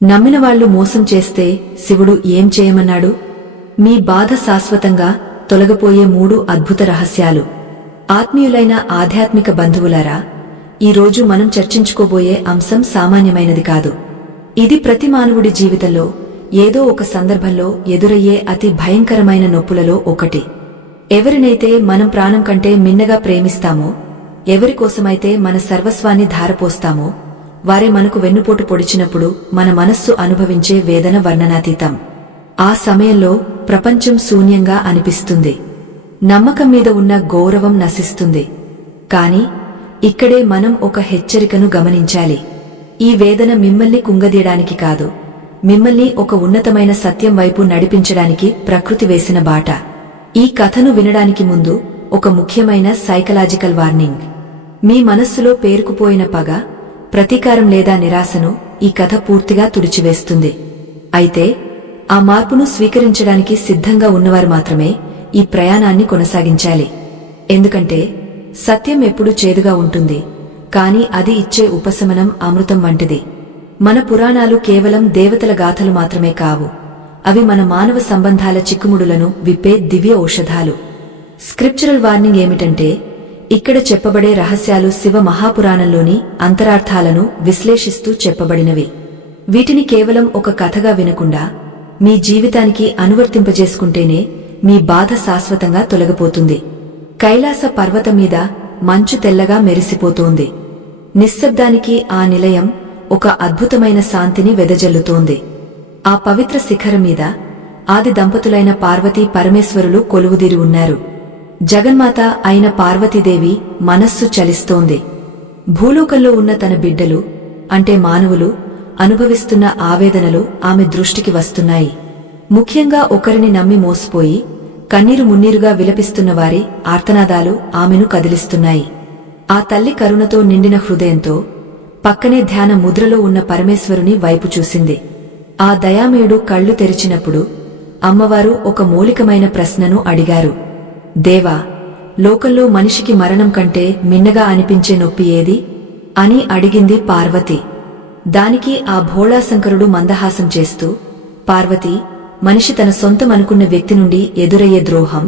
నమ్మినవాళ్లు మోసం చేస్తే శివుడు ఏం చేయమన్నాడు? మీ బాధ శాశ్వతంగా తొలగిపోయే 3 అద్భుత రహస్యాలు. ఆత్మీయులైన ఆధ్యాత్మిక బంధువులారా, ఈరోజు మనం చర్చించుకోబోయే అంశం సామాన్యమైనది కాదు. ఇది ప్రతి మానవుడి జీవితంలో ఏదో ఒక సందర్భంలో ఎదురయ్యే అతి భయంకరమైన నొప్పులలో ఒకటి. ఎవరినైతే మనం ప్రాణం కంటే మిన్నగా ప్రేమిస్తామో, ఎవరికోసమైతే మన సర్వస్వాన్ని ధారపోస్తామో, వారే మనకు వెన్నుపోటు పొడిచినప్పుడు మన మనస్సు అనుభవించే వేదన వర్ణనాతీతం. ఆ సమయంలో ప్రపంచం శూన్యంగా అనిపిస్తుంది. నమ్మకం మీద ఉన్న గౌరవం నశిస్తుంది. కాని ఇక్కడే మనం ఒక హెచ్చరికను గమనించాలి. ఈ వేదన మిమ్మల్ని కుంగదీయడానికి కాదు, మిమ్మల్ని ఒక ఉన్నతమైన సత్యం వైపు నడిపించడానికి ప్రకృతి వేసిన బాట. ఈ కథను వినడానికి ముందు ఒక ముఖ్యమైన సైకలాజికల్ వార్నింగ్. మీ మనస్సులో పేరుకుపోయిన పగ, ప్రతీకారం లేదా నిరాశను ఈ కథ పూర్తిగా తుడిచివేస్తుంది. అయితే ఆ మార్పును స్వీకరించడానికి సిద్ధంగా ఉన్నవారు మాత్రమే ఈ ప్రయాణాన్ని కొనసాగించాలి. ఎందుకంటే సత్యం ఎప్పుడూ చేదుగా ఉంటుంది, కాని అది ఇచ్చే ఉపశమనం అమృతం వంటిది. మన పురాణాలు కేవలం దేవతల గాథలు మాత్రమే కావు, అవి మన మానవ సంబంధాల చిక్కుముడులను విప్పే దివ్య ఔషధాలు. స్క్రిప్చరల్ వార్నింగ్ ఏమిటంటే, ఇక్కడ చెప్పబడే రహస్యాలు శివ మహాపురాణంలోని అంతరార్థాలను విశ్లేషిస్తూ చెప్పబడినవి. వీటిని కేవలం ఒక కథగా వినకుండా మీ జీవితానికి అనువర్తింపజేసుకుంటేనే మీ బాధ శాశ్వతంగా తొలగిపోతుంది. కైలాస పర్వతం మీద మంచు తెల్లగా మెరిసిపోతోంది. నిశ్శబ్దానికి ఆ నిలయం ఒక అద్భుతమైన శాంతిని వెదజల్లుతోంది. ఆ పవిత్ర శిఖరం మీద ఆది దంపతులైన పార్వతీ పరమేశ్వరులు కొలువుదీరి ఉన్నారు. జగన్మాత అయిన పార్వతీదేవి మనస్సు చలిస్తోంది. భూలోకంలో ఉన్న తన బిడ్డలు అంటే మానవులు అనుభవిస్తున్న ఆవేదనలు ఆమె దృష్టికి వస్తున్నాయి. ముఖ్యంగా ఒకరిని నమ్మి మోసపోయి కన్నీరు మున్నీరుగా విలపిస్తున్న వారి ఆర్తనాదాలు ఆమెను కదిలిస్తున్నాయి. ఆ తల్లి కరుణతో నిండిన హృదయంతో పక్కనే ధ్యాన ముద్రలో ఉన్న పరమేశ్వరుని వైపు చూసింది. ఆ దయామయుడు కళ్లు తెరిచినప్పుడు అమ్మవారు ఒక మౌలికమైన ప్రశ్నను అడిగారు. దేవా, లోకంలో మనిషికి మరణం కంటే మిన్నగా అనిపించే నొప్పి ఏది అని అడిగింది పార్వతి. దానికి ఆ భోళాశంకరుడు మందహాసం చేస్తూ, పార్వతి, మనిషి తన సొంతమనుకున్న వ్యక్తి నుండి ఎదురయ్యే ద్రోహం,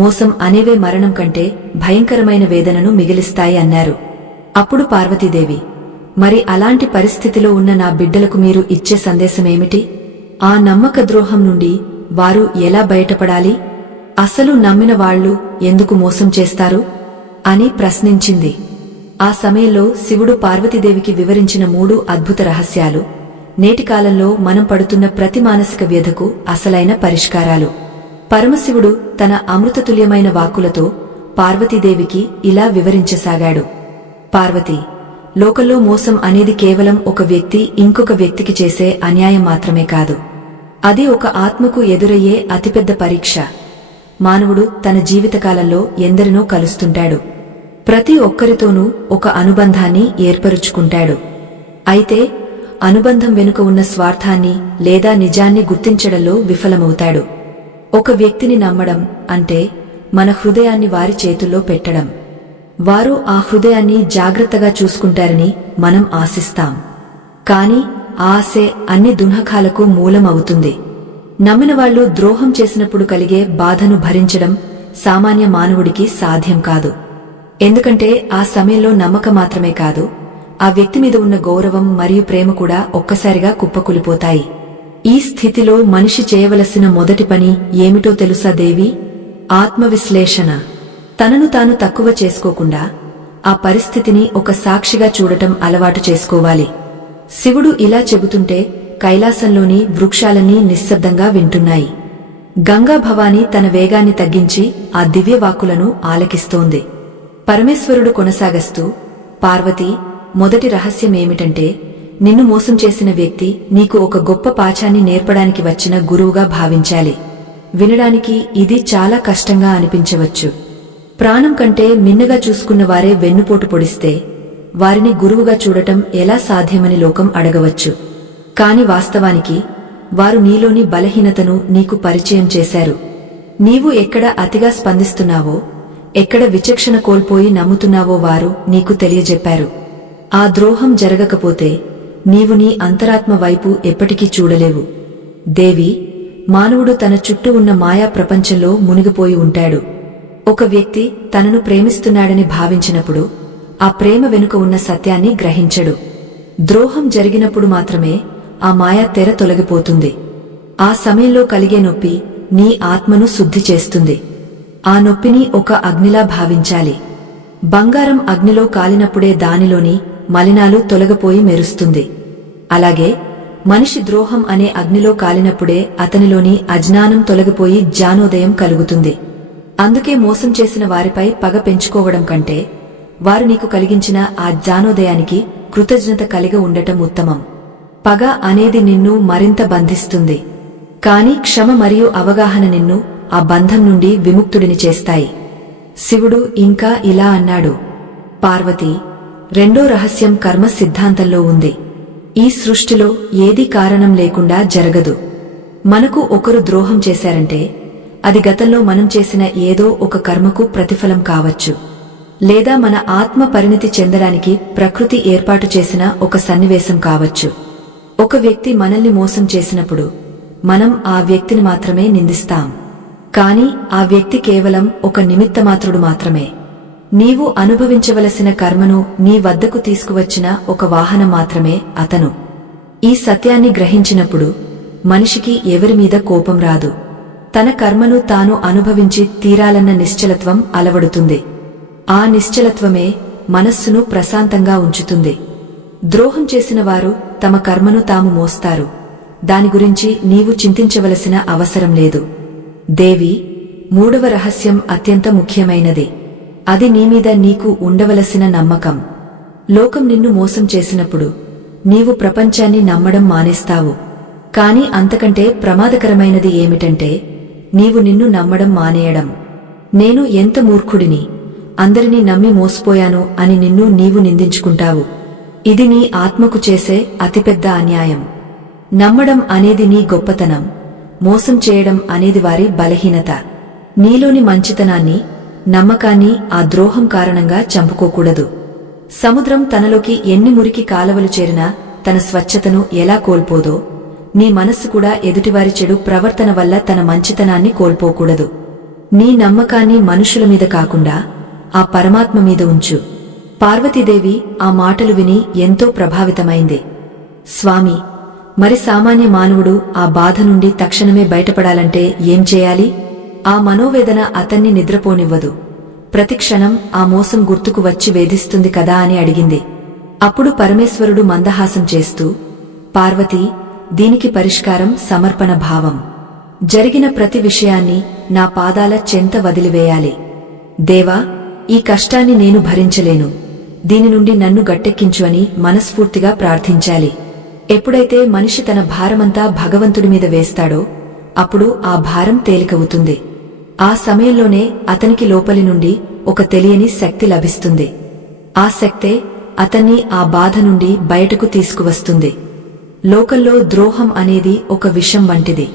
మోసం అనేవే మరణం కంటే భయంకరమైన వేదనను మిగిలిస్తాయి అన్నారు. అప్పుడు పార్వతీదేవి, మరి అలాంటి పరిస్థితిలో ఉన్న నా బిడ్డలకు మీరు ఇచ్చే సందేశమేమిటి? ఆ నమ్మక ద్రోహం నుండి వారు ఎలా బయటపడాలి? అసలు నమ్మిన వాళ్లు ఎందుకు మోసం చేస్తారు అని ప్రశ్నించింది. ఆ సమయంలో శివుడు పార్వతీదేవికి వివరించిన 3 అద్భుత రహస్యాలు నేటి కాలంలో మనం పడుతున్న ప్రతి మానసిక వ్యధకు అసలైన పరిష్కారాలు. పరమశివుడు తన అమృతతుల్యమైన వాక్కులతో పార్వతీదేవికి ఇలా వివరించసాగాడు. పార్వతి, లోకంలో మోసం అనేది కేవలం ఒక వ్యక్తి ఇంకొక వ్యక్తికి చేసే అన్యాయం మాత్రమే కాదు. అది ఒక ఆత్మకు ఎదురయ్యే అతిపెద్ద పరీక్ష. మానవుడు తన జీవితకాలంలో ఎందరినో కలుస్తుంటాడు. ప్రతి ఒక్కరితోనూ ఒక అనుబంధాన్ని ఏర్పరుచుకుంటాడు. అయితే అనుబంధం వెనుక ఉన్న స్వార్థాన్ని లేదా నిజాన్ని గుర్తించడంలో విఫలమవుతాడు. ఒక వ్యక్తిని నమ్మడం అంటే మన హృదయాన్ని వారి చేతుల్లో పెట్టడం. వారు ఆ హృదయాన్ని జాగ్రత్తగా చూసుకుంటారని మనం ఆశిస్తాం. కాని ఆ ఆశే అన్ని దుఃఖాలకు మూలమవుతుంది. నమ్మినవాళ్లు ద్రోహం చేసినప్పుడు కలిగే బాధను భరించడం సామాన్య మానవుడికి సాధ్యం కాదు. ఎందుకంటే ఆ సమయంలో నమ్మకం మాత్రమే కాదు, ఆ వ్యక్తి మీద ఉన్న గౌరవం మరియు ప్రేమ కూడా ఒక్కసారిగా కుప్పకూలిపోతాయి. ఈ స్థితిలో మనిషి చేయవలసిన మొదటి పని ఏమిటో తెలుసా దేవి? ఆత్మవిశ్లేషణ. తనను తాను తక్కువ చేసుకోకుండా ఆ పరిస్థితిని ఒక సాక్షిగా చూడటం అలవాటు చేసుకోవాలి. శివుడు ఇలా చెబుతుంటే కైలాసంలోని వృక్షాలన్నీ నిశ్శబ్దంగా వింటున్నాయి. గంగా భవాని తన వేగాన్ని తగ్గించి ఆ దివ్యవాక్కులను ఆలకిస్తోంది. పరమేశ్వరుడు కొనసాగస్తూ, పార్వతి, మొదటి రహస్యమేమిటంటే, నిన్ను మోసం చేసిన వ్యక్తి నీకు ఒక గొప్ప పాఠాన్ని నేర్పడానికి వచ్చిన గురువుగా భావించాలి. వినడానికి ఇది చాలా కష్టంగా అనిపించవచ్చు. ప్రాణం కంటే మిన్నగా చూసుకున్న వారే వెన్నుపోటు పొడిస్తే వారిని గురువుగా చూడటం ఎలా సాధ్యమని లోకం అడగవచ్చు. కాని వాస్తవానికి వారు నీలోని బలహీనతను నీకు పరిచయం చేశారు. నీవు ఎక్కడ అతిగా స్పందిస్తున్నావో, ఎక్కడ విచక్షణ కోల్పోయి నమ్ముతున్నావో వారు నీకు తెలియజెప్పారు. ఆ ద్రోహం జరగకపోతే నీవు నీ అంతరాత్మ వైపు ఎప్పటికీ చూడలేవు. దేవి, మానవుడు తన చుట్టూ ఉన్న మాయా ప్రపంచంలో మునిగిపోయి ఉంటాడు. ఒక వ్యక్తి తనను ప్రేమిస్తున్నాడని భావించినప్పుడు ఆ ప్రేమ వెనుక ఉన్న సత్యాన్ని గ్రహించడు. ద్రోహం జరిగినప్పుడు మాత్రమే ఆ మాయా తెర తొలగిపోతుంది. ఆ సమయంలో కలిగే నొప్పి నీ ఆత్మను శుద్ధి చేస్తుంది. ఆ నొప్పిని ఒక అగ్నిలా భావించాలి. బంగారం అగ్నిలో కాలినప్పుడే దానిలోని మలినాలు తొలగిపోయి మెరుస్తుంది. అలాగే మనిషి ద్రోహం అనే అగ్నిలో కాలినప్పుడే అతనిలోని అజ్ఞానం తొలగిపోయి జ్ఞానోదయం కలుగుతుంది. అందుకే మోసం చేసిన వారిపై పగ పెంచుకోవడం కంటే వారు నీకు కలిగించిన ఆ జ్ఞానోదయానికి కృతజ్ఞత కలిగి ఉండటం ఉత్తమం. పగ అనేది నిన్ను మరింత బంధిస్తుంది. కాని క్షమ మరియు అవగాహన నిన్ను ఆ బంధం నుండి విముక్తుడిని చేస్తాయి. శివుడు ఇంకా ఇలా అన్నాడు, పార్వతీ, రెండో రహస్యం కర్మ సిద్ధాంతంలో ఉంది. ఈ సృష్టిలో ఏదీ కారణం లేకుండా జరగదు. మనకు ఒకరు ద్రోహం చేశారంటే అది గతంలో మనం చేసిన ఏదో ఒక కర్మకు ప్రతిఫలం కావచ్చు, లేదా మన ఆత్మ పరిణితి చెందడానికి ప్రకృతి ఏర్పాటు చేసిన ఒక సన్నివేశం కావచ్చు. ఒక వ్యక్తి మనల్ని మోసం చేసినప్పుడు మనం ఆ వ్యక్తిని మాత్రమే నిందిస్తాం. కాని ఆ వ్యక్తి కేవలం ఒక నిమిత్తమాత్రుడు మాత్రమే. నీవు అనుభవించవలసిన కర్మను నీ వద్దకు తీసుకువచ్చిన ఒక వాహనం మాత్రమే అతను. ఈ సత్యాన్ని గ్రహించినప్పుడు మనిషికి ఎవరిమీద కోపం రాదు. తన కర్మను తాను అనుభవించి తీరాలన్న నిశ్చలత్వం అలవడుతుంది. ఆ నిశ్చలత్వమే మనస్సును ప్రశాంతంగా ఉంచుతుంది. ద్రోహం చేసిన వారు తమ కర్మను తాము మోస్తారు. దాని గురించి నీవు చింతించవలసిన అవసరం లేదు. దేవి, మూడవ రహస్యం అత్యంత ముఖ్యమైనది. అది నీమీద నీకు ఉండవలసిన నమ్మకం. లోకం నిన్ను మోసం చేసినప్పుడు నీవు ప్రపంచాన్ని నమ్మడం మానేస్తావు. కాని అంతకంటే ప్రమాదకరమైనది ఏమిటంటే నీవు నిన్ను నమ్మడం మానేయడం. నేను ఎంత మూర్ఖుడిని, అందరినీ నమ్మి మోసపోయాను అని నిన్ను నీవు నిందించుకుంటావు. ఇది నీ ఆత్మకు చేసే అతిపెద్ద అన్యాయం. నమ్మడం అనేది నీ గొప్పతనం, మోసం చేయడం అనేది వారి బలహీనత. నీలోని మంచితనాన్ని, నమ్మకాన్ని ఆ ద్రోహం కారణంగా చంపుకోకూడదు. సముద్రం తనలోకి ఎన్ని మురికి కాలవలు చేరినా తన స్వచ్ఛతను ఎలా కోల్పోదో, నీ మనస్సు కూడా ఎదుటివారి చెడు ప్రవర్తన వల్ల తన మంచితనాన్ని కోల్పోకూడదు. నీ నమ్మకాన్ని మనుషుల మీద కాకుండా ఆ పరమాత్మ మీద ఉంచు. పార్వతీదేవి ఆ మాటలు విని ఎంతో ప్రభావితమైంది. స్వామి, మరి సామాన్య మానవుడు ఆ బాధ నుండి తక్షణమే బయటపడాలంటే ఏం చేయాలి? ఆ మనోవేదన అతన్ని నిద్రపోనివ్వదు. ప్రతిక్షణం ఆ మోసం గుర్తుకు వచ్చి వేధిస్తుంది కదా అని అడిగింది. అప్పుడు పరమేశ్వరుడు మందహాసం చేస్తూ, పార్వతీ, దీనికి పరిష్కారం సమర్పణ భావం. జరిగిన ప్రతి విషయాన్ని నా పాదాల చెంత వదిలివేయాలి. దేవా, ఈ కష్టాన్ని నేను భరించలేను, దీని నుండి నన్ను గట్టెక్కించు అని మనస్ఫూర్తిగా ప్రార్థించాలి. ఎప్పుడైతే మనిషి తన భారమంతా భగవంతుడి మీద వేస్తాడో అప్పుడు ఆ భారం తేలికవుతుంది. ఆ సమయంలోనే అతనికి లోపలి నుండి ఒక తెలియని శక్తి లభిస్తుంది. ఆ శక్తే అతన్ని ఆ బాధ నుండి బయటకు తీసుకువస్తుంది. లోకంలో ద్రోహం అనేది ఒక విషం వంటిది.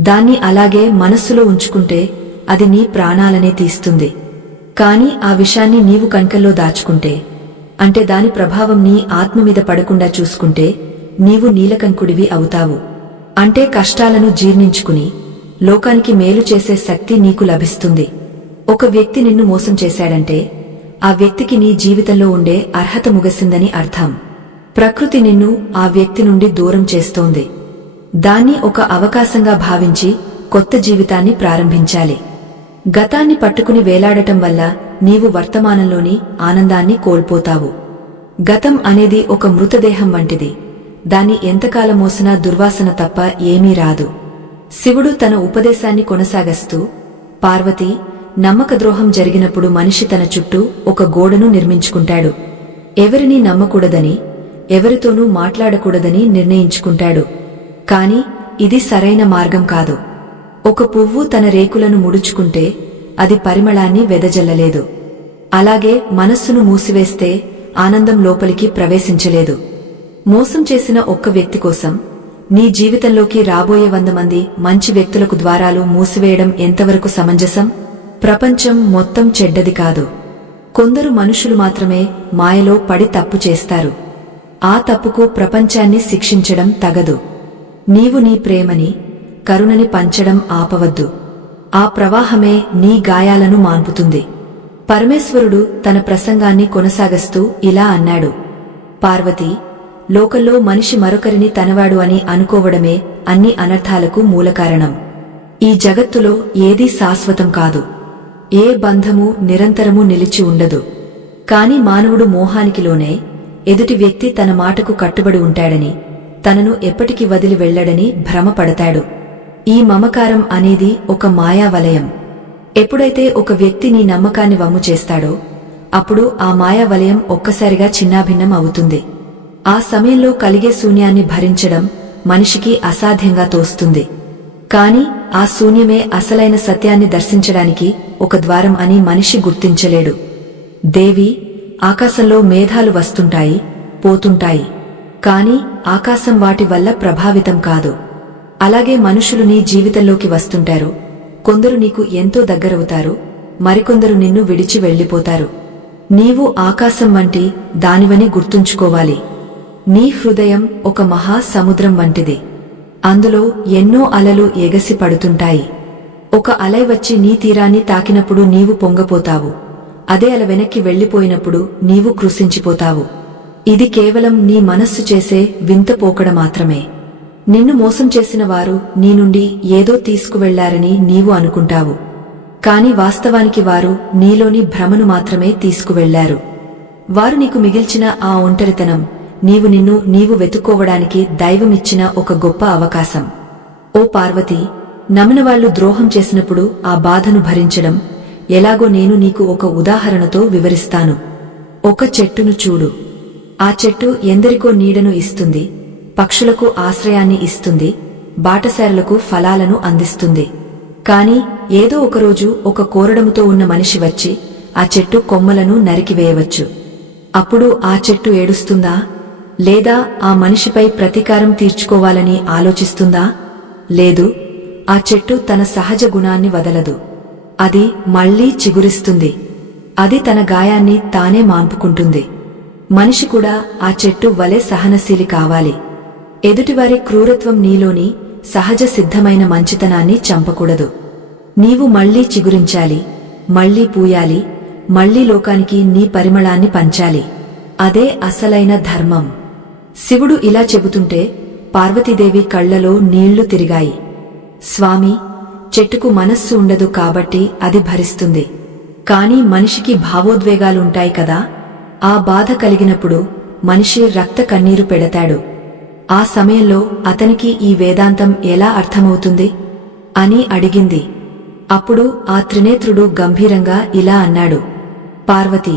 దాన్ని అలాగే మనస్సులో ఉంచుకుంటే అది నీ ప్రాణాలనే తీస్తుంది. కాని ఆ విషాన్ని నీవు కణ్కల్లో దాచుకుంటే, అంటే దాని ప్రభావం నీ ఆత్మ మీద పడకుండా చూసుకుంటే నీవు నీలకంకుడివి అవుతావు. అంటే కష్టాలను జీర్ణించుకుని లోకానికి మేలు చేసే శక్తి నీకు లభిస్తుంది. ఒక వ్యక్తి నిన్ను మోసం చేశాడంటే ఆ వ్యక్తికి నీ జీవితంలో ఉండే అర్హత ముగిసిందని అర్థం. ప్రకృతి నిన్ను ఆ వ్యక్తి నుండి దూరం చేస్తోంది. దాన్ని ఒక అవకాశంగా భావించి కొత్త జీవితాన్ని ప్రారంభించాలి. గతాన్ని పట్టుకుని వేలాడటం వల్ల నీవు వర్తమానంలోని ఆనందాన్ని కోల్పోతావు. గతం అనేది ఒక మృతదేహం వంటిది. దాన్ని ఎంతకాలం మోసినా దుర్వాసన తప్ప ఏమీ రాదు. శివుడు తన ఉపదేశాన్ని కొనసాగస్తూ, పార్వతీ, నమ్మక ద్రోహం జరిగినప్పుడు మనిషి తన చుట్టూ ఒక గోడను నిర్మించుకుంటాడు. ఎవరినీ నమ్మకూడదని, ఎవరితోనూ మాట్లాడకూడదని నిర్ణయించుకుంటాడు. కాని ఇది సరైన మార్గం కాదు. ఒక పువ్వు తన రేకులను ముడుచుకుంటే అది పరిమళాన్ని వెదజల్లలేదు. అలాగే మనస్సును మూసివేస్తే ఆనందం లోపలికి ప్రవేశించలేదు. మోసం చేసిన ఒక్క వ్యక్తి కోసం నీ జీవితంలోకి రాబోయే 100 మంది మంచి వ్యక్తులకు ద్వారాలు మూసివేయడం ఎంతవరకు సమంజసం? ప్రపంచం మొత్తం చెడ్డది కాదు. కొందరు మనుషులు మాత్రమే మాయలో పడి తప్పు చేస్తారు. ఆ తప్పుకు ప్రపంచాన్ని శిక్షించడం తగదు. నీవు నీ ప్రేమని, కరుణని పంచడం ఆపవద్దు. ఆ ప్రవాహమే నీ గాయాలను మాన్పుతుంది. పరమేశ్వరుడు తన ప్రసంగాన్ని కొనసాగస్తూ ఇలా అన్నాడు. పార్వతీ, లోకంలో మనిషి మరొకరిని తనవాడు అని అనుకోవడమే అన్ని అనర్థాలకు మూలకారణం. ఈ జగత్తులో ఏదీ శాశ్వతం కాదు. ఏ బంధమూ నిరంతరము నిలిచి ఉండదు. కాని మానవుడు మోహానికి లోనే ఎదుటి వ్యక్తి తన మాటకు కట్టుబడి ఉంటాడని, తనను ఎప్పటికి వదిలి వెళ్లడని భ్రమపడతాడు. ఈ మమకారం అనేది ఒక మాయావలయం. ఎప్పుడైతే ఒక వ్యక్తి నీ నమ్మకాన్ని వమ్ము చేస్తాడో అప్పుడు ఆ మాయావలయం ఒక్కసారిగా చిన్నాభిన్నం అవుతుంది. ఆ సమయంలో కలిగే శూన్యాన్ని భరించడం మనిషికి అసాధ్యంగా తోస్తుంది. కాని ఆ శూన్యమే అసలైన సత్యాన్ని దర్శించడానికి ఒక ద్వారం అని మనిషి గుర్తించలేడు. దేవి, ఆకాశంలో మేఘాలు వస్తుంటాయి, పోతుంటాయి. కాని ఆకాశం వాటి వల్ల ప్రభావితం కాదు. అలాగే మనుషులు నీ జీవితంలోకి వస్తుంటారు. కొందరు నీకు ఎంతో దగ్గరవుతారు, మరికొందరు నిన్ను విడిచి వెళ్లిపోతారు. నీవు ఆకాశం వంటి దానివని గుర్తుంచుకోవాలి. నీ హృదయం ఒక మహా సముద్రం వంటిది. అందులో ఎన్నో అలలు ఎగసి పడుతుంటాయి. ఒక అలై వచ్చి నీ తీరాన్ని తాకినప్పుడు నీవు పొంగపోతావు. అదే అల వెనక్కి వెళ్లిపోయినప్పుడు నీవు కృశించిపోతావు. ఇది కేవలం నీ మనస్సు చేసే వింత పోకడ మాత్రమే. నిన్ను మోసం చేసిన వారు నీ నుండి ఏదో తీసుకువెళ్లారని నీవు అనుకుంటావు. కాని వాస్తవానికి వారు నీలోని భ్రమను మాత్రమే తీసుకువెళ్లారు. వారు నీకు మిగిల్చిన ఆ ఒంటరితనం నీవు వెతుక్కోవడానికి దైవమిచ్చిన ఒక గొప్ప అవకాశం. ఓ పార్వతీ, నమ్మినవాళ్లు ద్రోహం చేసినప్పుడు ఆ బాధను భరించడం ఎలాగో నేను నీకు ఒక ఉదాహరణతో వివరిస్తాను. ఒక చెట్టును చూడు. ఆ చెట్టు ఎందరికో నీడను ఇస్తుంది, పక్షులకు ఆశ్రయాన్ని ఇస్తుంది, బాటసారులకు ఫలాలను అందిస్తుంది. కాని ఏదో ఒకరోజు ఒక కోరడముతో ఉన్న మనిషి వచ్చి ఆ చెట్టు కొమ్మలను నరికివేయవచ్చు. అప్పుడు ఆ చెట్టు ఏడుస్తుందా? లేదా ఆ మనిషిపై ప్రతీకారం తీర్చుకోవాలని ఆలోచిస్తుందా? లేదు. ఆ చెట్టు తన సహజ గుణాన్ని వదలదు. అది మళ్లీ చిగురిస్తుంది. అది తన గాయాన్ని తానే మాన్పుకుంటుంది. మనిషి కూడా ఆ చెట్టు వలె సహనశీలి కావాలి. ఎదుటివారి క్రూరత్వం నీలోని సహజ సిద్ధమైన మంచితనాన్ని చంపకూడదు. నీవు మళ్లీ చిగురించాలి, మళ్లీ పూయాలి, మళ్లీ లోకానికి నీ పరిమళాన్ని పంచాలి. అదే అసలైన ధర్మం. శివుడు ఇలా చెబుతుంటే పార్వతీదేవి కళ్లలో నీళ్లు తిరిగాయి. స్వామి, చెట్టుకు మనస్సు ఉండదు కాబట్టి అది భరిస్తుంది. కాని మనిషికి భావోద్వేగాలుంటాయి కదా. ఆ బాధ కలిగినప్పుడు మనిషి రక్త కన్నీరు పెడతాడు. ఆ సమయంలో అతనికి ఈ వేదాంతం ఎలా అర్థమవుతుంది అని అడిగింది. అప్పుడు ఆ త్రినేత్రుడు గంభీరంగా ఇలా అన్నాడు. పార్వతీ,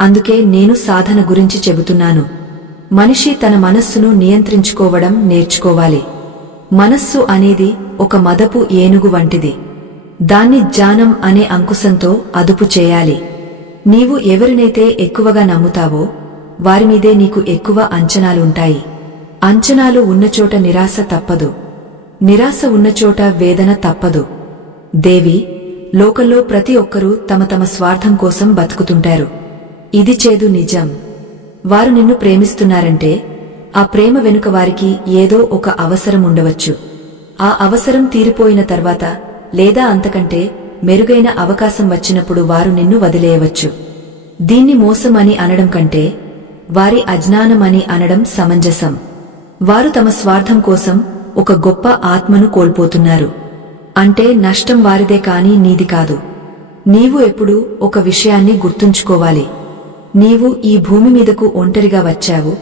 అందుకే నేను సాధన గురించి చెబుతున్నాను. మనిషి తన మనస్సును నియంత్రించుకోవడం నేర్చుకోవాలి. మనస్సు అనేది ఒక మదపు ఏనుగు వంటిది. దాన్ని జ్ఞానం అనే అంకుశంతో అదుపు చేయాలి. నీవు ఎవరినైతే ఎక్కువగా నమ్ముతావో వారిమీదే నీకు ఎక్కువ అంచనాలుంటాయి. అంచనాలు ఉన్నచోట నిరాశ తప్పదు. నిరాశ ఉన్నచోట వేదన తప్పదు. దేవి, లోకంలో ప్రతి ఒక్కరూ తమ తమ స్వార్థం కోసం బతుకుతుంటారు. ఇది చేదు నిజం. వారు నిన్ను ప్రేమిస్తున్నారంటే ఆ ప్రేమ వెనుక వారికి ఏదో ఒక అవసరం ఉండవచ్చు. ఆ అవసరం తీరిపోయిన తర్వాత లేదా అంతకంటే మెరుగైన అవకాశం వచ్చినప్పుడు వారు నిన్ను వదిలేయవచ్చు. దీన్ని మోసం అని అనడం కంటే వారి అజ్ఞానమని అనడం సమంజసం. వారు తమ స్వార్థం కోసం ఒక గొప్ప ఆత్మను కోల్పోతున్నారు. అంటే నష్టం వారిదే కాని నీది కాదు. నీవు ఎప్పుడూ ఒక విషయాన్ని గుర్తుంచుకోవాలి. నీవు ఈ భూమి మీదకు ఒంటరిగా వచ్చావు,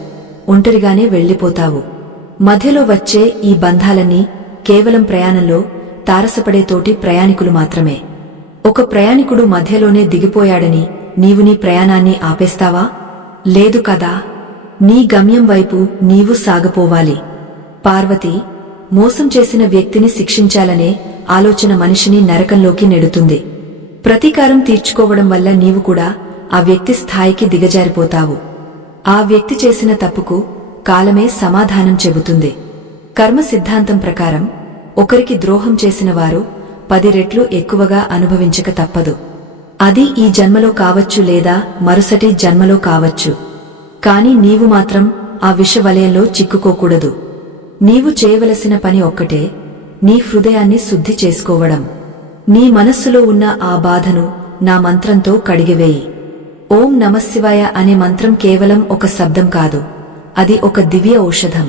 ఒంటరిగానే వెళ్లిపోతావు. మధ్యలో వచ్చే ఈ బంధాలన్నీ కేవలం ప్రయాణంలో తారసపడే తోటి ప్రయాణికులు మాత్రమే. ఒక ప్రయాణికుడు మధ్యలోనే దిగిపోయాడని నీవు నీ ప్రయాణాన్ని ఆపేస్తావా? లేదు కదా. నీ గమ్యం వైపు నీవు సాగపోవాలి. పార్వతీ, మోసం చేసిన వ్యక్తిని శిక్షించాలనే ఆలోచన మనిషిని నరకంలోకి నెడుతుంది. ప్రతీకారం తీర్చుకోవడం వల్ల నీవు కూడా ఆ వ్యక్తి స్థాయికి దిగజారిపోతావు. ఆ వ్యక్తి చేసిన తప్పుకు కాలమే సమాధానం చెబుతుంది. కర్మ సిద్ధాంతం ప్రకారం ఒకరికి ద్రోహం చేసిన వారు 10 రెట్లు ఎక్కువగా అనుభవించక తప్పదు. అది ఈ జన్మలో కావచ్చు లేదా మరుసటి జన్మలో కావచ్చు. కాని నీవు మాత్రం ఆ విషవలయంలో చిక్కుకోకూడదు. నీవు చేయవలసిన పని ఒక్కటే, నీ హృదయాన్ని శుద్ధి చేసుకోవడం. నీ మనస్సులో ఉన్న ఆ బాధను నా మంత్రంతో కడిగివేయి. ఓం నమఃశివాయ అనే మంత్రం కేవలం ఒక శబ్దం కాదు, అది ఒక దివ్య ఔషధం.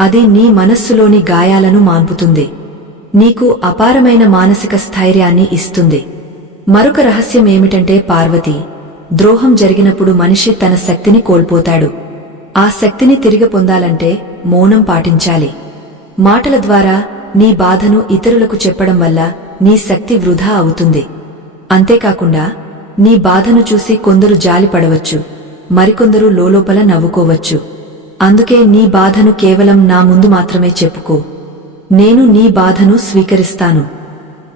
అది నీ మనస్సులోని గాయాలను మాన్పుతుంది, నీకు అపారమైన మానసిక స్థైర్యాన్ని ఇస్తుంది. మరొక రహస్యం ఏమిటంటే పార్వతి, ద్రోహం జరిగినప్పుడు మనిషి తన శక్తిని కోల్పోతాడు. ఆ శక్తిని తిరిగి పొందాలంటే మౌనం పాటించాలి. మాటల ద్వారా నీ బాధను ఇతరులకు చెప్పడం వల్ల నీ శక్తి వృధా అవుతుంది. అంతేకాకుండా నీ బాధను చూసి కొందరు జాలిపడవచ్చు, మరికొందరు లోలోపల నవ్వుకోవచ్చు. అందుకే నీ బాధను కేవలం నా ముందు మాత్రమే చెప్పుకో. నేను నీ బాధను స్వీకరిస్తాను.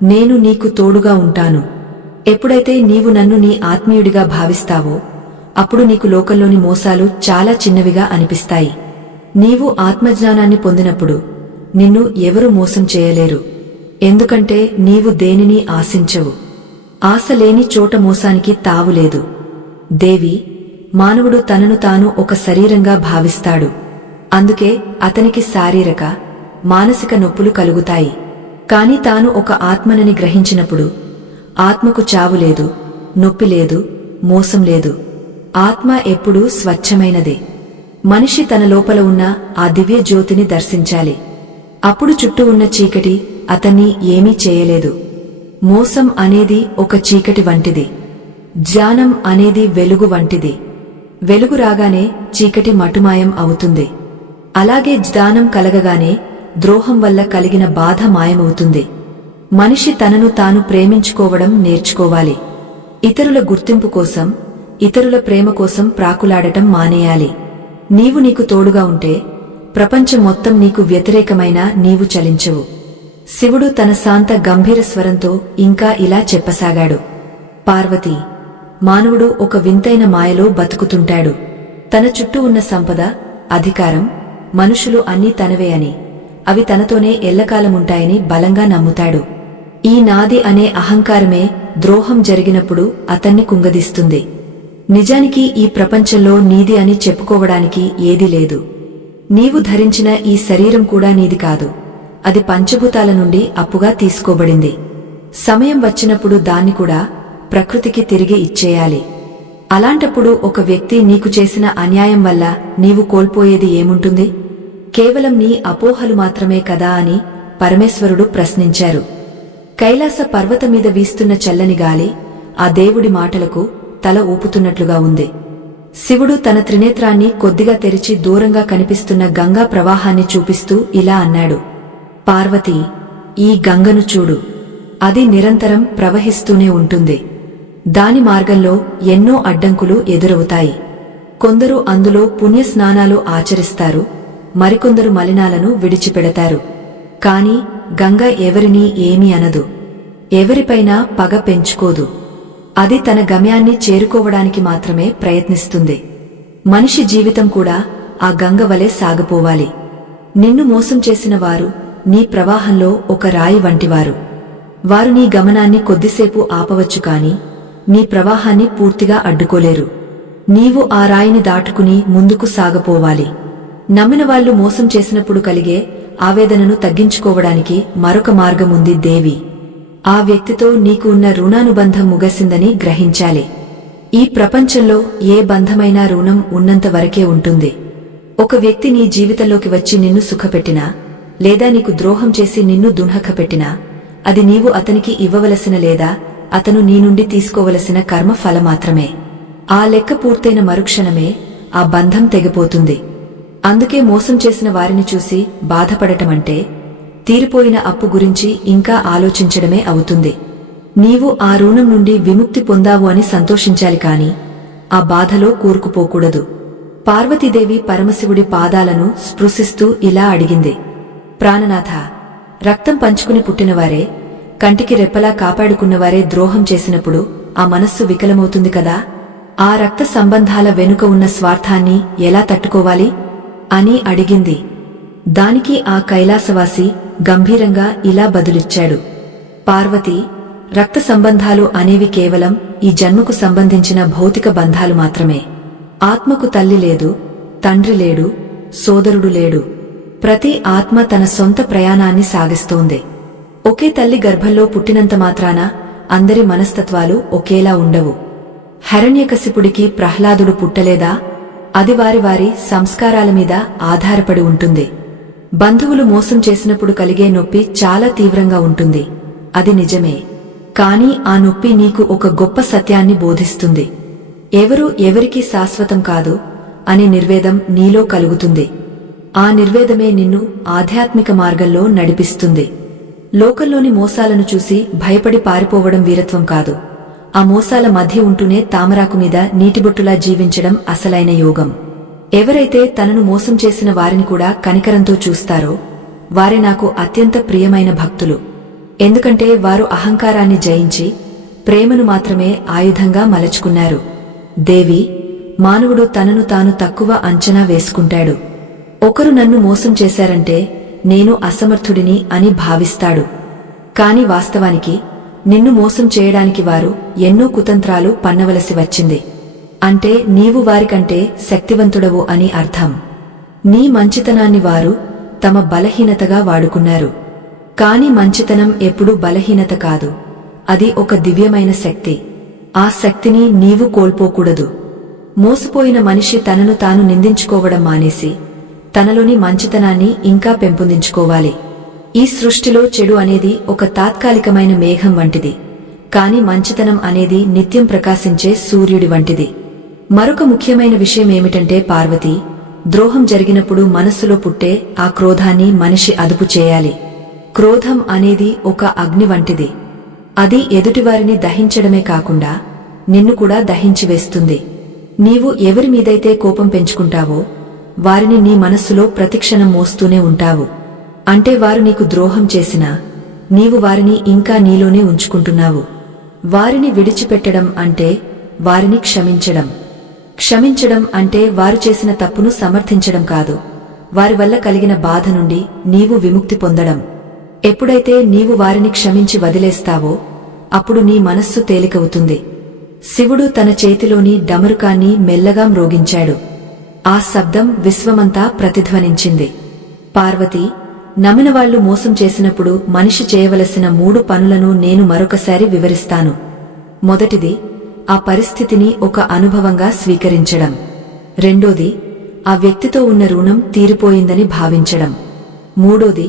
నేను నీకు తోడుగా ఉంటాను. ఎప్పుడైతే నీవు నన్ను నీ ఆత్మీయుడిగా భావిస్తావో అప్పుడు నీకు లోకంలోని మోసాలు చాలా చిన్నవిగా అనిపిస్తాయి. నీవు ఆత్మజ్ఞానాన్ని పొందినప్పుడు నిన్ను ఎవరు మోసం చేయలేరు. ఎందుకంటే నీవు దేనిని ఆశించవు. ఆశ లేని చోట మోసానికి తావులేదు. దేవి, మానవుడు తనను తాను ఒక శరీరంగా భావిస్తాడు. అందుకే అతనికి శారీరక, మానసిక నొప్పులు కలుగుతాయి. కాని తాను ఒక ఆత్మనని గ్రహించినప్పుడు ఆత్మకు చావు లేదు, నొప్పి లేదు, మోసం లేదు. ఆత్మ ఎప్పుడూ స్వచ్ఛమైనదే. మనిషి తన లోపల ఉన్న ఆ దివ్య జ్యోతిని దర్శించాలి. అప్పుడు చుట్టూ ఉన్న చీకటి అతన్ని ఏమీ చేయలేదు. మోసం అనేది ఒక చీకటి వంటిది, జ్ఞానం అనేది వెలుగు వంటిది. వెలుగు రాగానే చీకటి మటుమాయం అవుతుంది. అలాగే జ్ఞానం కలగగానే ద్రోహం వల్ల కలిగిన బాధ మాయమవుతుంది. మనిషి తనను తాను ప్రేమించుకోవడం నేర్చుకోవాలి. ఇతరుల గుర్తింపు కోసం, ఇతరుల ప్రేమ కోసం ప్రాకులాడటం మానేయాలి. నీవు నీకు తోడుగా ఉంటే ప్రపంచం మొత్తం నీకు వ్యతిరేకమైనా నీవు చలించవు. శివుడు తన శాంత గంభీర స్వరంతో ఇంకా ఇలా చెప్పసాగాడు. పార్వతీ, మానవుడు ఒక వింతైన మాయలో బతుకుతుంటాడు. తన చుట్టూ ఉన్న సంపద, అధికారం, మనుషులు అన్నీ తనవే అని, అవి తనతోనే ఎల్లకాలముంటాయని బలంగా నమ్ముతాడు. ఈ నాది అనే అహంకారమే ద్రోహం జరిగినప్పుడు అతన్ని కుంగదీస్తుంది. నిజానికి ఈ ప్రపంచంలో నీది అని చెప్పుకోవడానికి ఏదీ లేదు. నీవు ధరించిన ఈ శరీరం కూడా నీది కాదు. అది పంచభూతాల నుండి అప్పుగా తీసుకోబడింది. సమయం వచ్చినప్పుడు దాన్ని కూడా ప్రకృతికి తిరిగి ఇచ్చేయాలి. అలాంటప్పుడు ఒక వ్యక్తి నీకు చేసిన అన్యాయం వల్ల నీవు కోల్పోయేది ఏముంటుంది? కేవలం నీ అపోహలు మాత్రమే కదా అని పరమేశ్వరుడు ప్రశ్నించారు. కైలాస పర్వతమీద వీస్తున్న చల్లని గాలి ఆ దేవుడి మాటలకు తల ఊపుతున్నట్లుగా ఉంది. శివుడు తన త్రినేత్రాన్ని కొద్దిగా తెరిచి దూరంగా కనిపిస్తున్న గంగా ప్రవాహాన్ని చూపిస్తూ ఇలా అన్నాడు. పార్వతీ, ఈ గంగను చూడు. అది నిరంతరం ప్రవహిస్తూనే ఉంటుంది. దాని మార్గంలో ఎన్నో అడ్డంకులు ఎదురవుతాయి. కొందరు అందులో పుణ్యస్నానాలు ఆచరిస్తారు, మరికొందరు మలినాలను విడిచిపెడతారు. కాని గంగ ఎవరినీ ఏమీ అనదు, ఎవరిపైనా పగ పెంచుకోదు. అది తన గమ్యాన్ని చేరుకోవడానికి మాత్రమే ప్రయత్నిస్తుంది. మనిషి జీవితం కూడా ఆ గంగ వలె సాగిపోవాలి. నిన్ను మోసం చేసిన వారు నీ ప్రవాహంలో ఒక రాయి వంటివారు. వారు నీ గమనాన్ని కొద్దిసేపు ఆపవచ్చు కాని నీ ప్రవాహాన్ని పూర్తిగా అడ్డుకోలేరు. నీవు ఆ రాయిని దాటుకుని ముందుకు సాగపోవాలి. నమ్మిన వాళ్లు మోసం చేసినప్పుడు కలిగే ఆవేదనను తగ్గించుకోవడానికి మరొక మార్గముంది దేవి. ఆ వ్యక్తితో నీకు ఉన్న రుణానుబంధం ముగిసిందని గ్రహించాలి. ఈ ప్రపంచంలో ఏ బంధమైనా రుణం ఉన్నంత వరకే ఉంటుంది. ఒక వ్యక్తి నీ జీవితంలోకి వచ్చి నిన్ను సుఖపెట్టినా లేదా నీకు ద్రోహం చేసి నిన్ను దున్హకపెట్టినా అది నీవు అతనికి ఇవ్వవలసిన లేదా అతను నీ నుండి తీసుకోవలసిన కర్మ ఫలం మాత్రమే. ఆ లెక్క పూర్తయిన మరుక్షణమే ఆ బంధం తెగిపోతుంది. అందుకే మోసం చేసిన వారిని చూసి బాధపడటమంటే తీరిపోయిన అప్పు గురించి ఇంకా ఆలోచించడమే అవుతుంది. నీవు ఆ రుణం నుండి విముక్తి పొందావు అని సంతోషించాలి కాని ఆ బాధలో కూరుకుపోకూడదు. పార్వతీదేవి పరమశివుడి పాదాలను స్పృశిస్తూ ఇలా అడిగింది. ప్రాణనాథ, రక్తం పంచుకుని పుట్టినవారే, కంటికి రెప్పలా కాపాడుకున్నవారే ద్రోహం చేసినప్పుడు ఆ మనస్సు వికలమవుతుంది కదా. ఆ రక్త సంబంధాల వెనుక ఉన్న స్వార్థాన్ని ఎలా తట్టుకోవాలి అని అడిగింది. దానికి ఆ కైలాసవాసి గంభీరంగా ఇలా బదులిచ్చాడు. పార్వతీ, రక్త సంబంధాలు అనేవి కేవలం ఈ జన్మకు సంబంధించిన భౌతిక బంధాలు మాత్రమే. ఆత్మకు తల్లి లేదు, తండ్రి లేడు, సోదరుడు లేడు. ప్రతి ఆత్మ తన సొంత ప్రయాణాన్ని సాగిస్తోంది. ఒకే తల్లి గర్భంలో పుట్టినంత మాత్రాన అందరి మనస్తత్వాలు ఒకేలా ఉండవు. హిరణ్యకశిపుడికి ప్రహ్లాదుడు పుట్టలేదా? అది వారి వారి సంస్కారాల మీద ఆధారపడి ఉంటుంది. బంధువులు మోసం చేసినప్పుడు కలిగే నొప్పి చాలా తీవ్రంగా ఉంటుంది, అది నిజమే. కాని ఆ నొప్పి నీకు ఒక గొప్ప సత్యాన్ని బోధిస్తుంది. ఎవరూ ఎవరికీ శాశ్వతం కాదు అనే నిర్వేదం నీలో కలుగుతుంది. ఆ నిర్వేదమే నిన్ను ఆధ్యాత్మిక మార్గంలో నడిపిస్తుంది. లోకంలోని మోసాలను చూసి భయపడి పారిపోవడం వీరత్వం కాదు. ఆ మోసాల మధ్య ఉంటూనే తామరాకు మీద నీటిబొట్టులా జీవించడం అసలైన యోగం. ఎవరైతే తనను మోసం చేసిన వారిని కూడా కనికరంతో చూస్తారో వారే నాకు అత్యంత ప్రియమైన భక్తులు. ఎందుకంటే వారు అహంకారాన్ని జయించి ప్రేమను మాత్రమే ఆయుధంగా మలచుకున్నారు. దేవి, మానవుడు తనను తాను తక్కువ అంచనా వేసుకుంటాడు. ఒకరు నన్ను మోసం చేశారంటే నేను అసమర్థుడిని అని భావిస్తాడు. కాని వాస్తవానికి నిన్ను మోసం చేయడానికి వారు ఎన్నో కుతంత్రాలు పన్నవలసి వచ్చింది. అంటే నీవు వారికంటే శక్తివంతుడవు అని అర్థం. నీ మంచితనాన్ని వారు తమ బలహీనతగా వాడుకున్నారు. కాని మంచితనం ఎప్పుడూ బలహీనత కాదు, అది ఒక దివ్యమైన శక్తి. ఆ శక్తిని నీవు కోల్పోకూడదు. మోసపోయిన మనిషి తనను తాను నిందించుకోవడం మానేసి తనలోని మంచితనాన్ని ఇంకా పెంపొందించుకోవాలి. ఈ సృష్టిలో చెడు అనేది ఒక తాత్కాలికమైన మేఘం వంటిది, కాని మంచితనం అనేది నిత్యం ప్రకాశించే సూర్యుడి వంటిది. మరొక ముఖ్యమైన విషయమేమిటంటే పార్వతీ, ద్రోహం జరిగినప్పుడు మనస్సులో పుట్టే ఆ క్రోధాన్ని మనిషి అదుపు చేయాలి. క్రోధం అనేది ఒక అగ్ని వంటిది. అది ఎదుటివారిని దహించడమే కాకుండా నిన్ను కూడా దహించివేస్తుంది. నీవు ఎవరి మీదైతే కోపం పెంచుకుంటావో వారిని నీ మనస్సులో ప్రతిక్షణం మోస్తూనే ఉంటావు. అంటే వారు నీకు ద్రోహం చేసినా నీవు వారిని ఇంకా నీలోనే ఉంచుకుంటున్నావు. వారిని విడిచిపెట్టడం అంటే వారిని క్షమించడం. క్షమించడం అంటే వారు చేసిన తప్పును సమర్థించడం కాదు, వారి వల్ల కలిగిన బాధ నుండి నీవు విముక్తి పొందడం. ఎప్పుడైతే నీవు వారిని క్షమించి వదిలేస్తావో అప్పుడు నీ మనస్సు తేలికవుతుంది. శివుడు తన చేతిలోని డమరుకాన్ని మెల్లగా మ్రోగించాడు. ఆ శబ్దం విశ్వమంతా ప్రతిధ్వనించింది. పార్వతీ, నమ్మినవాళ్లు మోసం చేసినప్పుడు మనిషి చేయవలసిన 3 పనులను నేను మరొకసారి వివరిస్తాను. మొదటిది, ఆ పరిస్థితిని ఒక అనుభవంగా స్వీకరించడం. రెండోది, ఆ వ్యక్తితో ఉన్న రుణం తీరిపోయిందని భావించడం. మూడోది,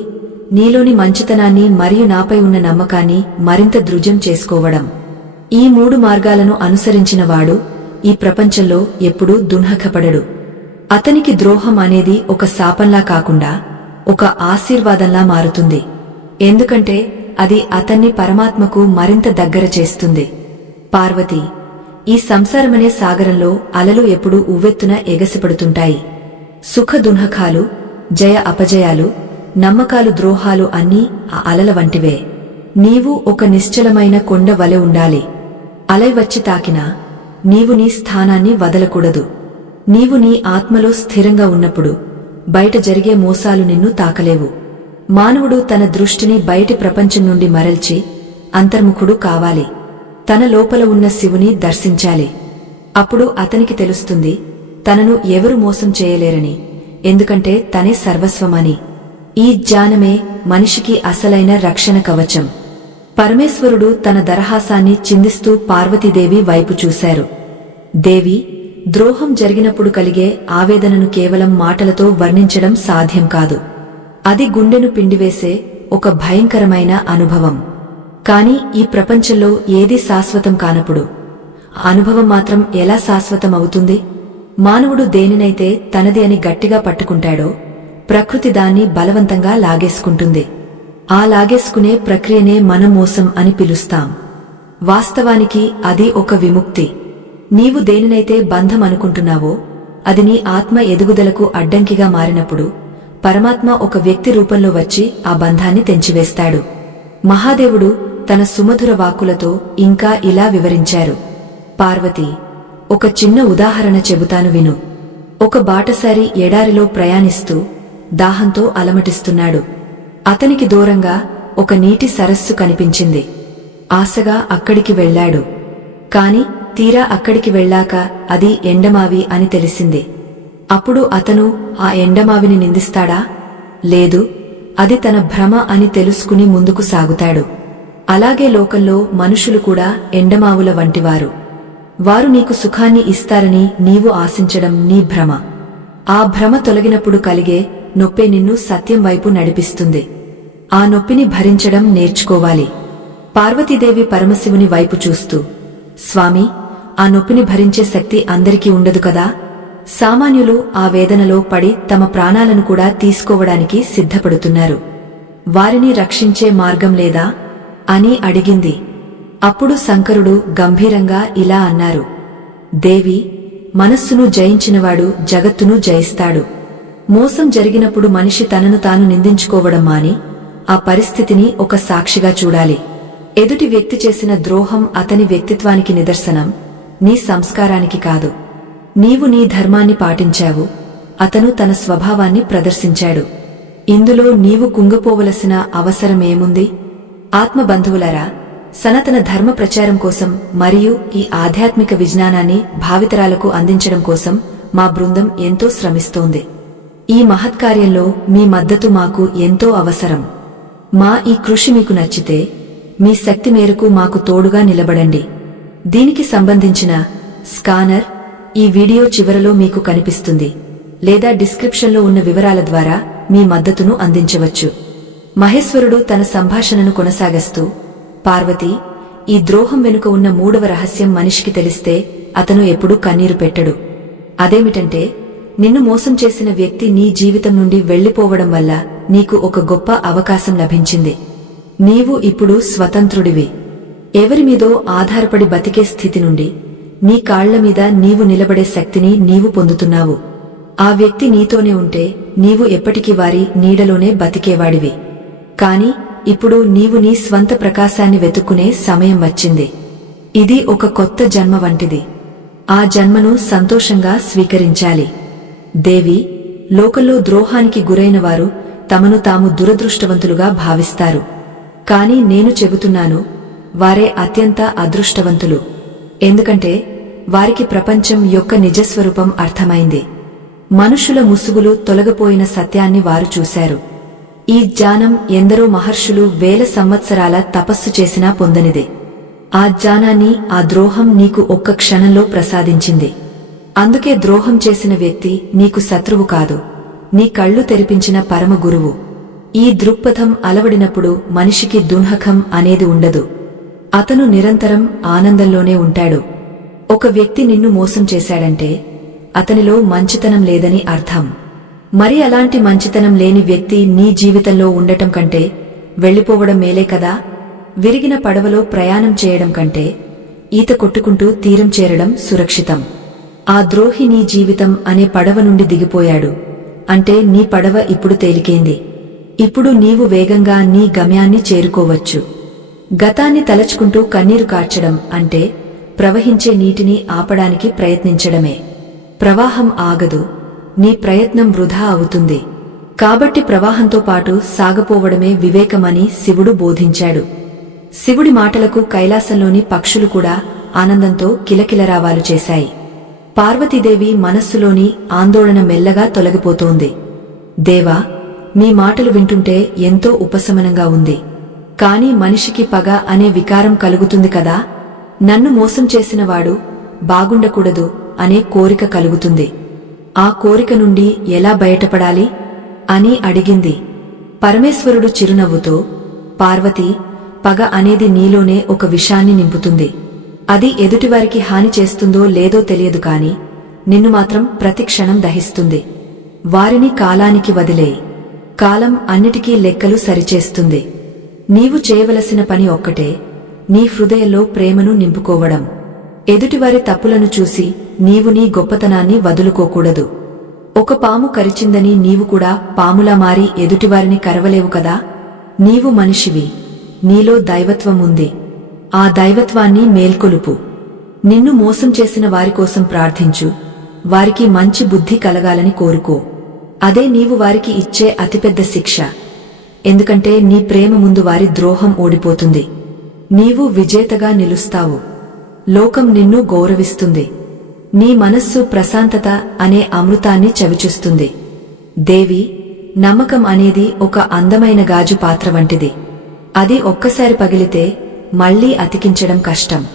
నీలోని మంచితనాన్ని మరియు నాపై ఉన్న నమ్మకాన్ని మరింత దృఢం చేసుకోవడం. ఈ 3 మార్గాలను అనుసరించినవాడు ఈ ప్రపంచంలో ఎప్పుడూ దున్హకపడడు. అతనికి ద్రోహం అనేది ఒక శాపంలా కాకుండా ఒక ఆశీర్వాదంలా మారుతుంది. ఎందుకంటే అది అతన్ని పరమాత్మకు మరింత దగ్గర చేస్తుంది. పార్వతీ, ఈ సంసారమనే సాగరంలో అలలు ఎప్పుడూ ఉవ్వెత్తున ఎగసిపడుతుంటాయి. సుఖ దున్హకాలు, జయ అపజయాలు, నమ్మకాలు ద్రోహాలు అన్నీ ఆ అలల వంటివే. నీవు ఒక నిశ్చలమైన కొండ వలె ఉండాలి. అలై వచ్చి తాకినా నీవు నీ స్థానాన్ని వదలకూడదు. నీవు నీ ఆత్మలో స్థిరంగా ఉన్నప్పుడు బయట జరిగే మోసాలు నిన్ను తాకలేవు. మానవుడు తన దృష్టిని బయటి ప్రపంచం నుండి మరల్చి అంతర్ముఖుడు కావాలి. తన లోపల ఉన్న శివుని దర్శించాలి. అప్పుడు అతనికి తెలుస్తుంది తనను ఎవరు మోసం చేయలేరని, ఎందుకంటే తనే సర్వస్వమని. ఈ జ్ఞానమే మనిషికి అసలైన రక్షణ కవచం. పరమేశ్వరుడు తన దరహాసాన్ని చిందిస్తూ పార్వతీదేవి వైపు చూశారు. దేవి, ద్రోహం జరిగినప్పుడు కలిగే ఆవేదనను కేవలం మాటలతో వర్ణించడం సాధ్యం కాదు. అది గుండెను పిండివేసే ఒక భయంకరమైన అనుభవం. కాని ఈ ప్రపంచంలో ఏదీ శాశ్వతం కానప్పుడు అనుభవం మాత్రం ఎలా శాశ్వతం అవుతుంది? మానవుడు దేనినైతే తనది అని గట్టిగా పట్టుకుంటాడో ప్రకృతి దాన్ని బలవంతంగా లాగేసుకుంటుంది. ఆ లాగేసుకునే ప్రక్రియనే మనం మోసం అని పిలుస్తాం. వాస్తవానికి అది ఒక విముక్తి. నీవు దేనినైతే బంధం అనుకుంటున్నావో అది నీ ఆత్మ ఎదుగుదలకు అడ్డంకిగా మారినప్పుడు పరమాత్మ ఒక వ్యక్తి రూపంలో వచ్చి ఆ బంధాన్ని తెంచివేస్తాడు. మహాదేవుడు తన సుమధుర వాక్కులతో ఇంకా ఇలా వివరించారు. పార్వతీ, ఒక చిన్న ఉదాహరణ చెబుతాను విను. ఒక బాటసారి ఎడారిలో ప్రయాణిస్తూ దాహంతో అలమటిస్తున్నాడు. అతనికి దూరంగా ఒక నీటి సరస్సు కనిపించింది. ఆశగా అక్కడికి వెళ్లాడు. కాని తీరా అక్కడికి వెళ్ళాక అది ఎండమావి అని తెలిసింది. అప్పుడు అతను ఆ ఎండమావిని నిందిస్తాడా? లేదు, అది తన భ్రమ అని తెలుసుకుని ముందుకు సాగుతాడు. అలాగే లోకంలో మనుషులు కూడా ఎండమావుల వంటివారు. వారు నీకు సుఖాన్ని ఇస్తారని నీవు ఆశించడం నీ భ్రమ. ఆ భ్రమ తొలగినప్పుడు కలిగే నొప్పే నిన్ను సత్యం వైపు నడిపిస్తుంది. ఆ నొప్పిని భరించడం నేర్చుకోవాలి. పార్వతీదేవి పరమశివుని వైపు చూస్తూ, స్వామి, ఆ నొప్పిని భరించే శక్తి అందరికీ ఉండదు కదా? సామాన్యులు ఆ వేదనలో పడి తమ ప్రాణాలను కూడా తీసుకోవడానికి సిద్ధపడుతున్నారు. వారిని రక్షించే మార్గం లేదా అని అడిగింది. అప్పుడు శంకరుడు గంభీరంగా ఇలా అన్నారు, దేవి, మనస్సును జయించినవాడు జగత్తును జయిస్తాడు. మోసం జరిగినప్పుడు మనిషి తనను తాను నిందించుకోవడం మాని ఆ పరిస్థితిని ఒక సాక్షిగా చూడాలి. ఎదుటి వ్యక్తి చేసిన ద్రోహం అతని వ్యక్తిత్వానికి నిదర్శనం, నీ సంస్కారానికి కాదు. నీవు నీ ధర్మాన్ని పాటించావు, అతను తన స్వభావాన్ని ప్రదర్శించాడు. ఇందులో నీవు కుంగిపోవలసిన అవసరమేముంది? ఆత్మబంధువులారా, సనాతన ధర్మ ప్రచారం కోసం మరియు ఈ ఆధ్యాత్మిక విజ్ఞానాన్ని భావితరాలకు అందించడం కోసం మా బృందం ఎంతో శ్రమిస్తోంది. ఈ మహత్కార్యంలో మీ మద్దతు మాకు ఎంతో అవసరం. మా ఈ కృషి మీకు నచ్చితే మీ శక్తి మేరకు మాకు తోడుగా నిలబడండి. దీనికి సంబంధించిన స్కానర్ ఈ వీడియో చివరలో మీకు కనిపిస్తుంది, లేదా డిస్క్రిప్షన్లో ఉన్న వివరాల ద్వారా మీ మద్దతును అందించవచ్చు. మహేశ్వరుడు తన సంభాషణను కొనసాగిస్తూ, పార్వతీ, ఈ ద్రోహం వెనుక ఉన్న మూడవ రహస్యం మనిషికి తెలిస్తే అతను ఎప్పుడూ కన్నీరు పెట్టడు. అదేమిటంటే, నిన్ను మోసం చేసిన వ్యక్తి నీ జీవితం నుండి వెళ్లిపోవడం వల్ల నీకు ఒక గొప్ప అవకాశం లభించింది. నీవు ఇప్పుడు స్వతంత్రుడివి. ఎవరిమీదో ఆధారపడి బతికే స్థితి నుండి నీ కాళ్లమీద నీవు నిలబడే శక్తిని నీవు పొందుతున్నావు. ఆ వ్యక్తి నీతోనే ఉంటే నీవు ఎప్పటికీ వారి నీడలోనే బతికేవాడివి. కాని ఇప్పుడు నీవు నీ స్వంత ప్రకాశాన్ని వెతుక్కునే సమయం వచ్చింది. ఇది ఒక కొత్త జన్మ వంటిది. ఆ జన్మను సంతోషంగా స్వీకరించాలి. దేవి, లోకంలో ద్రోహానికి గురైన వారు తమను తాము దురదృష్టవంతులుగా భావిస్తారు. కాని నేను చెబుతున్నాను, వారే అత్యంత అదృష్టవంతులు. ఎందుకంటే వారికి ప్రపంచం యొక్క నిజస్వరూపం అర్థమైంది. మనుషుల ముసుగులు తొలగిపోయిన సత్యాన్ని వారు చూశారు. ఈ జ్ఞానం ఎందరో మహర్షులు వేల సంవత్సరాల తపస్సు చేసినా పొందనిదే. ఆ జ్ఞానాన్ని ఆ ద్రోహం నీకు ఒక్క క్షణంలో ప్రసాదించింది. అందుకే ద్రోహం చేసిన వ్యక్తి నీకు శత్రువు కాదు, నీ కళ్ళు తెరిపించిన పరమ గురువు. ఈ దృక్పథం అలవడినప్పుడు మనిషికి దున్హకం అనేది ఉండదు. అతను నిరంతరం ఆనందంలోనే ఉంటాడు. ఒక వ్యక్తి నిన్ను మోసం చేశాడంటే అతనిలో మంచితనం లేదని అర్థం. మరి అలాంటి మంచితనం లేని వ్యక్తి నీ జీవితంలో ఉండటం కంటే వెళ్లిపోవడం మేలే కదా? విరిగిన పడవలో ప్రయాణం చేయడం కంటే ఈత కొట్టుకుంటూ తీరం చేరడం సురక్షితం. ఆ ద్రోహి నీ జీవితం అనే పడవ నుండి దిగిపోయాడు అంటే నీ పడవ ఇప్పుడు తేలికేంది. ఇప్పుడు నీవు వేగంగా నీ గమ్యాన్ని చేరుకోవచ్చు. గతాన్ని తలచుకుంటూ కన్నీరు కార్చడం అంటే ప్రవహించే నీటిని ఆపడానికి ప్రయత్నించడమే. ప్రవాహం ఆగదు, నీ ప్రయత్నం వృధా అవుతుంది. కాబట్టి ప్రవాహంతో పాటు సాగపోవడమే వివేకమని శివుడు బోధించాడు. శివుడి మాటలకు కైలాసంలోని పక్షులు కూడా ఆనందంతో కిలకిలరావాలు చేశాయి. పార్వతీదేవి మనస్సులోని ఆందోళన మెల్లగా తొలగిపోతోంది. దేవా, మీ మాటలు వింటుంటే ఎంతో ఉపశమనంగా ఉంది. కాని మనిషికి పగ అనే వికారం కలుగుతుంది కదా? నన్ను మోసం చేసినవాడు బాగుండకూడదు అనే కోరిక కలుగుతుంది. ఆ కోరిక నుండి ఎలా బయటపడాలి అని అడిగింది. పరమేశ్వరుడు చిరునవ్వుతో, పార్వతీ, పగ అనేది నీలోనే ఒక విషాన్ని నింపుతుంది. అది ఎదుటివారికి హాని చేస్తుందో లేదో తెలియదు కాని నిన్ను మాత్రం ప్రతిక్షణం దహిస్తుంది. వారిని కాలానికి వదిలేయి. కాలం అన్నిటికీ లెక్కలు సరిచేస్తుంది. నీవు చేయవలసిన పని ఒక్కటే, నీ హృదయంలో ప్రేమను నింపుకోవడం. ఎదుటివారి తప్పులను చూసి నీవు నీ గొప్పతనాన్ని వదులుకోకూడదు. ఒక పాము కరిచిందని నీవు కూడా పాములా మారి ఎదుటివారిని కరవలేవు కదా? నీవు మనిషివి, నీలో దైవత్వం ఉంది. ఆ దైవత్వాన్ని మేల్కొలుపు. నిన్ను మోసం చేసిన వారికోసం ప్రార్థించు. వారికి మంచి బుద్ధి కలగాలని కోరుకో. అదే నీవు వారికి ఇచ్చే అతిపెద్ద శిక్ష. ఎందుకంటే నీ ప్రేమ ముందు వారి ద్రోహం ఓడిపోతుంది. నీవు విజేతగా నిలుస్తావు. లోకం నిన్ను గౌరవిస్తుంది. నీ మనస్సు ప్రశాంతత అనే అమృతాన్ని చవిచూస్తుంది. దేవి, నమ్మకం అనేది ఒక అందమైన గాజు పాత్ర వంటిది. అది ఒక్కసారి పగిలితే మళ్లీ అతికించడం కష్టం.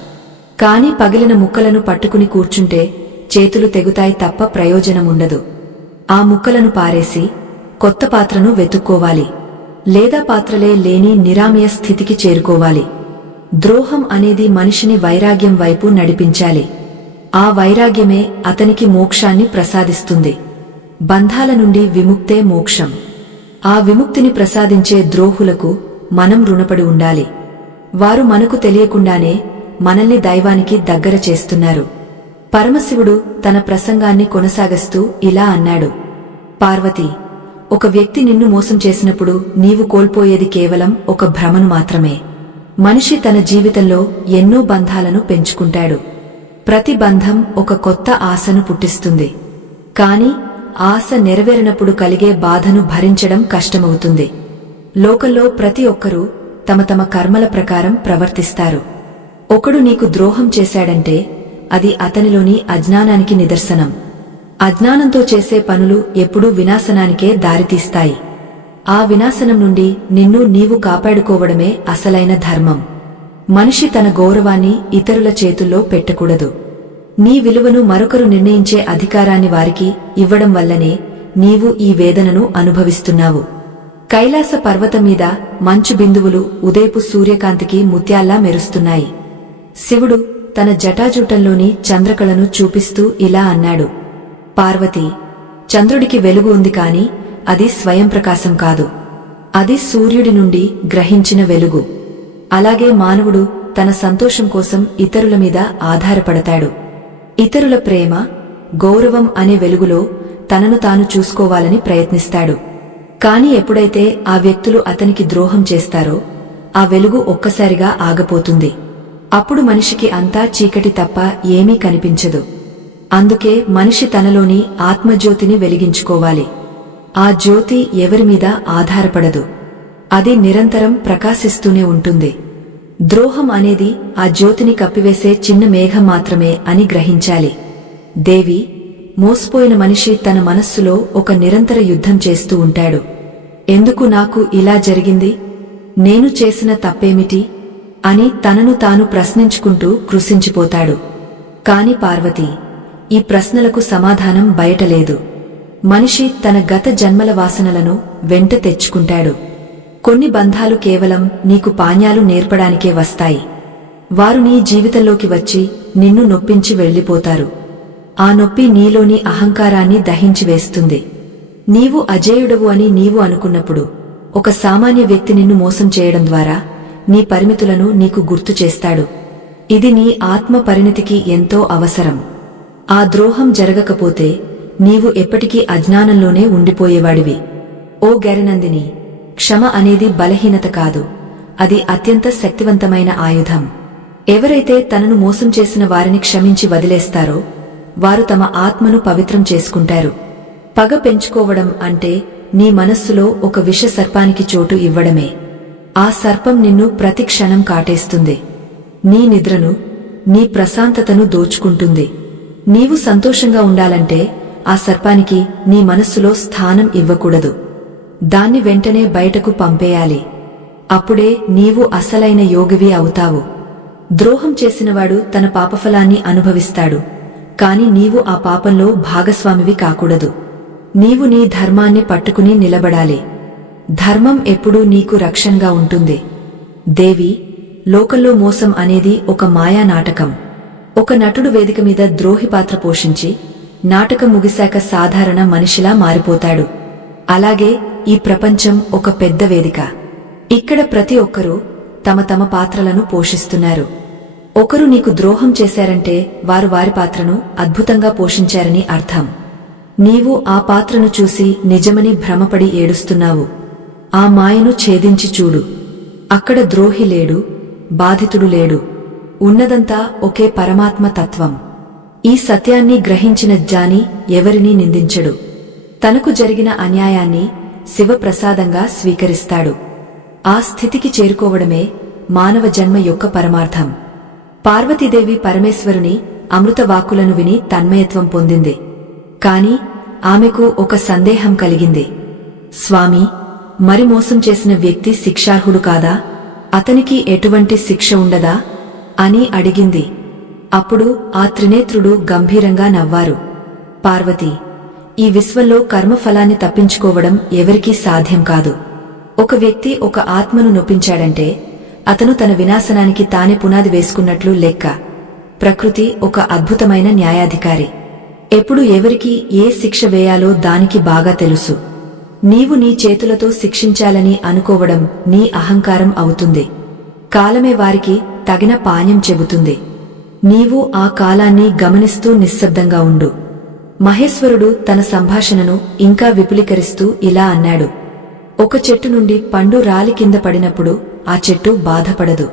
కాని పగిలిన ముక్కలను పట్టుకుని కూర్చుంటే చేతులు తెగుతాయి తప్ప ప్రయోజనముండదు. ఆ ముక్కలను పారేసి కొత్త పాత్రను వెతుక్కోవాలి. లేదా పాత్రలే లేని నిరామయ స్థితికి చేరుకోవాలి. ద్రోహం అనేది మనిషిని వైరాగ్యం వైపు నడిపించాలి. ఆ వైరాగ్యమే అతనికి మోక్షాన్ని ప్రసాదిస్తుంది. బంధాల నుండి విముక్తే మోక్షం. ఆ విముక్తిని ప్రసాదించే ద్రోహులకు మనం రుణపడి ఉండాలి. వారు మనకు తెలియకుండానే మనల్ని దైవానికి దగ్గర చేస్తున్నారు. పరమశివుడు తన ప్రసంగాన్ని కొనసాగిస్తూ ఇలా అన్నాడు. పార్వతీ, ఒక వ్యక్తి నిన్ను మోసం చేసినప్పుడు నీవు కోల్పోయేది కేవలం ఒక భ్రమను మాత్రమే. మనిషి తన జీవితంలో ఎన్నో బంధాలను పెంచుకుంటాడు. ప్రతి బంధం ఒక కొత్త ఆశను పుట్టిస్తుంది. కాని ఆశ నెరవేరినప్పుడు కలిగే బాధను భరించడం కష్టమవుతుంది. లోకంలో ప్రతి ఒక్కరూ తమ తమ కర్మల ప్రకారం ప్రవర్తిస్తారు. ఒకడు నీకు ద్రోహం చేశాడంటే అది అతనిలోని అజ్ఞానానికి నిదర్శనం. అజ్ఞానంతో చేసే పనులు ఎప్పుడూ వినాశనానికే దారితీస్తాయి. ఆ వినాశనం నుండి నిన్ను నీవు కాపాడుకోవడమే అసలైన ధర్మం. మనిషి తన గౌరవాన్ని ఇతరుల చేతుల్లో పెట్టకూడదు. నీ విలువను మరొకరు నిర్ణయించే అధికారాన్ని వారికి ఇవ్వడం వల్లనే నీవు ఈ వేదనను అనుభవిస్తున్నావు. కైలాస పర్వతం మీద మంచు బిందువులు ఉదయపు సూర్యకాంతికి ముత్యాల్లా మెరుస్తున్నాయి. శివుడు తన జటాజూటంలోని చంద్రకళను చూపిస్తూ ఇలా అన్నాడు. పార్వతీ, చంద్రుడికి వెలుగు ఉంది కాని అది స్వయం ప్రకాశం కాదు. అది సూర్యుడి నుండి గ్రహించిన వెలుగు. అలాగే మానవుడు తన సంతోషం కోసం ఇతరుల మీద ఆధారపడతాడు. ఇతరుల ప్రేమ, గౌరవం అనే వెలుగులో తనను తాను చూసుకోవాలని ప్రయత్నిస్తాడు. కాని ఎప్పుడైతే ఆ వ్యక్తులు అతనికి ద్రోహం చేస్తారో ఆ వెలుగు ఒక్కసారిగా ఆగపోతుంది. అప్పుడు మనిషికి అంతా చీకటి తప్ప ఏమీ కనిపించదు. అందుకే మనిషి తనలోని ఆత్మజ్యోతిని వెలిగించుకోవాలి. ఆ జ్యోతి ఎవరిమీద ఆధారపడదు. అది నిరంతరం ప్రకాశిస్తూనే ఉంటుంది. ద్రోహం అనేది ఆ జ్యోతిని కప్పివేసే చిన్న మేఘం మాత్రమే అని గ్రహించాలి. దేవి, మోసపోయిన మనిషి తన మనస్సులో ఒక నిరంతర యుద్ధం చేస్తూ ఉంటాడు. ఎందుకు నాకు ఇలా జరిగింది? నేను చేసిన తప్పేమిటి? అని తనను తాను ప్రశ్నించుకుంటూ కృశించిపోతాడు. కాని పార్వతీ, ఈ ప్రశ్నలకు సమాధానం బయటలేదు. మనిషి తన గత జన్మల వాసనలను వెంట తెచ్చుకుంటాడు. కొన్ని బంధాలు కేవలం నీకు పాణ్యాలు నేర్పడానికే వస్తాయి. వారు నీ జీవితంలోకి వచ్చి నిన్ను నొప్పించి వెళ్లిపోతారు. ఆ నొప్పి నీలోని అహంకారాన్ని దహించివేస్తుంది. నీవు అజేయుడవు అని నీవు అనుకున్నప్పుడు ఒక సామాన్య వ్యక్తి నిన్ను మోసం చేయడం ద్వారా నీ పరిమితులను నీకు గుర్తు చేస్తాడు. ఇది నీ ఆత్మ పరిణతికి ఎంతో అవసరం. ఆ ద్రోహం జరగకపోతే నీవు ఎప్పటికీ అజ్ఞానంలోనే ఉండిపోయేవాడివి. ఓ గరినందిని, క్షమ అనేది బలహీనత కాదు, అది అత్యంత శక్తివంతమైన ఆయుధం. ఎవరైతే తనను మోసం చేసిన వారిని క్షమించి వదిలేస్తారో వారు తమ ఆత్మను పవిత్రం చేసుకుంటారు. పగ పెంచుకోవడం అంటే నీ మనస్సులో ఒక విష సర్పానికి చోటు ఇవ్వడమే. ఆ సర్పం నిన్ను ప్రతి క్షణం కాటేస్తుంది. నీ నిద్రను, నీ ప్రశాంతతను దోచుకుంటుంది. నీవు సంతోషంగా ఉండాలంటే ఆ సర్పానికి నీ మనస్సులో స్థానం ఇవ్వకూడదు. దాన్ని వెంటనే బయటకు పంపేయాలి. అప్పుడే నీవు అసలైన యోగివి అవుతావు. ద్రోహం చేసినవాడు తన పాపఫలాన్ని అనుభవిస్తాడు. కాని నీవు ఆ పాపంలో భాగస్వామివి కాకూడదు. నీవు నీ ధర్మాన్ని పట్టుకుని నిలబడాలి. ధర్మం ఎప్పుడూ నీకు రక్షణగా ఉంటుంది. దేవి, లోకంలో మోసం అనేది ఒక మాయా నాటకం. ఒక నటుడు వేదిక మీద ద్రోహి పాత్ర పోషించి నాటకం ముగిశాక సాధారణ మనిషిలా మారిపోతాడు. అలాగే ఈ ప్రపంచం ఒక పెద్ద వేదిక. ఇక్కడ ప్రతి ఒక్కరూ తమ తమ పాత్రలను పోషిస్తున్నారు. ఒకరు నీకు ద్రోహం చేశారంటే వారు వారి పాత్రను అద్భుతంగా పోషించారని అర్థం. నీవు ఆ పాత్రను చూసి నిజమని భ్రమపడి ఏడుస్తున్నావు. ఆ మాయను ఛేదించి చూడు. అక్కడ ద్రోహి లేడు, బాధితుడు లేడు. ఉన్నదంతా ఒకే పరమాత్మ తత్వం. ఈ సత్యాన్ని గ్రహించిన జ్ఞాని ఎవరినీ నిందించడు. తనకు జరిగిన అన్యాయాన్ని శివప్రసాదంగా స్వీకరిస్తాడు. ఆ స్థితికి చేరుకోవడమే మానవ జన్మ యొక్క పరమార్థం. పార్వతీదేవి పరమేశ్వరుని అమృతవాక్కులను విని తన్మయత్వం పొందింది. కాని ఆమెకు ఒక సందేహం కలిగింది. స్వామీ, మరి మోసం చేసిన వ్యక్తి శిక్షార్హుడు కాదా? అతనికి ఎటువంటి శిక్ష ఉండదా అని అడిగింది. అప్పుడు ఆ త్రినేత్రుడు గంభీరంగా నవ్వారు. పార్వతీ, ఈ విశ్వంలో కర్మఫలాన్ని తప్పించుకోవడం ఎవరికీ సాధ్యం కాదు. ఒక వ్యక్తి ఒక ఆత్మను నొప్పించాడంటే అతను తన వినాశనానికి తానే పునాది వేసుకున్నట్లు లెక్క. ప్రకృతి ఒక అద్భుతమైన న్యాయాధికారి. ఎప్పుడు ఎవరికి ఏ శిక్ష వేయాలో దానికి బాగా తెలుసు. నీవు నీ చేతులతో శిక్షించాలని అనుకోవడం నీ అహంకారం అవుతుంది. కాలమే వారికి తగిన పాణ్యం చెబుతుంది. నీవు ఆ కాలాన్ని గమనిస్తూ నిశ్శబ్దంగా ఉండు. మహేశ్వరుడు తన సంభాషణను ఇంకా విపులీకరిస్తూ ఇలా అన్నాడు. ఒక చెట్టు నుండి పండు రాలి కింద పడినప్పుడు ఆ చెట్టు బాధపడదు.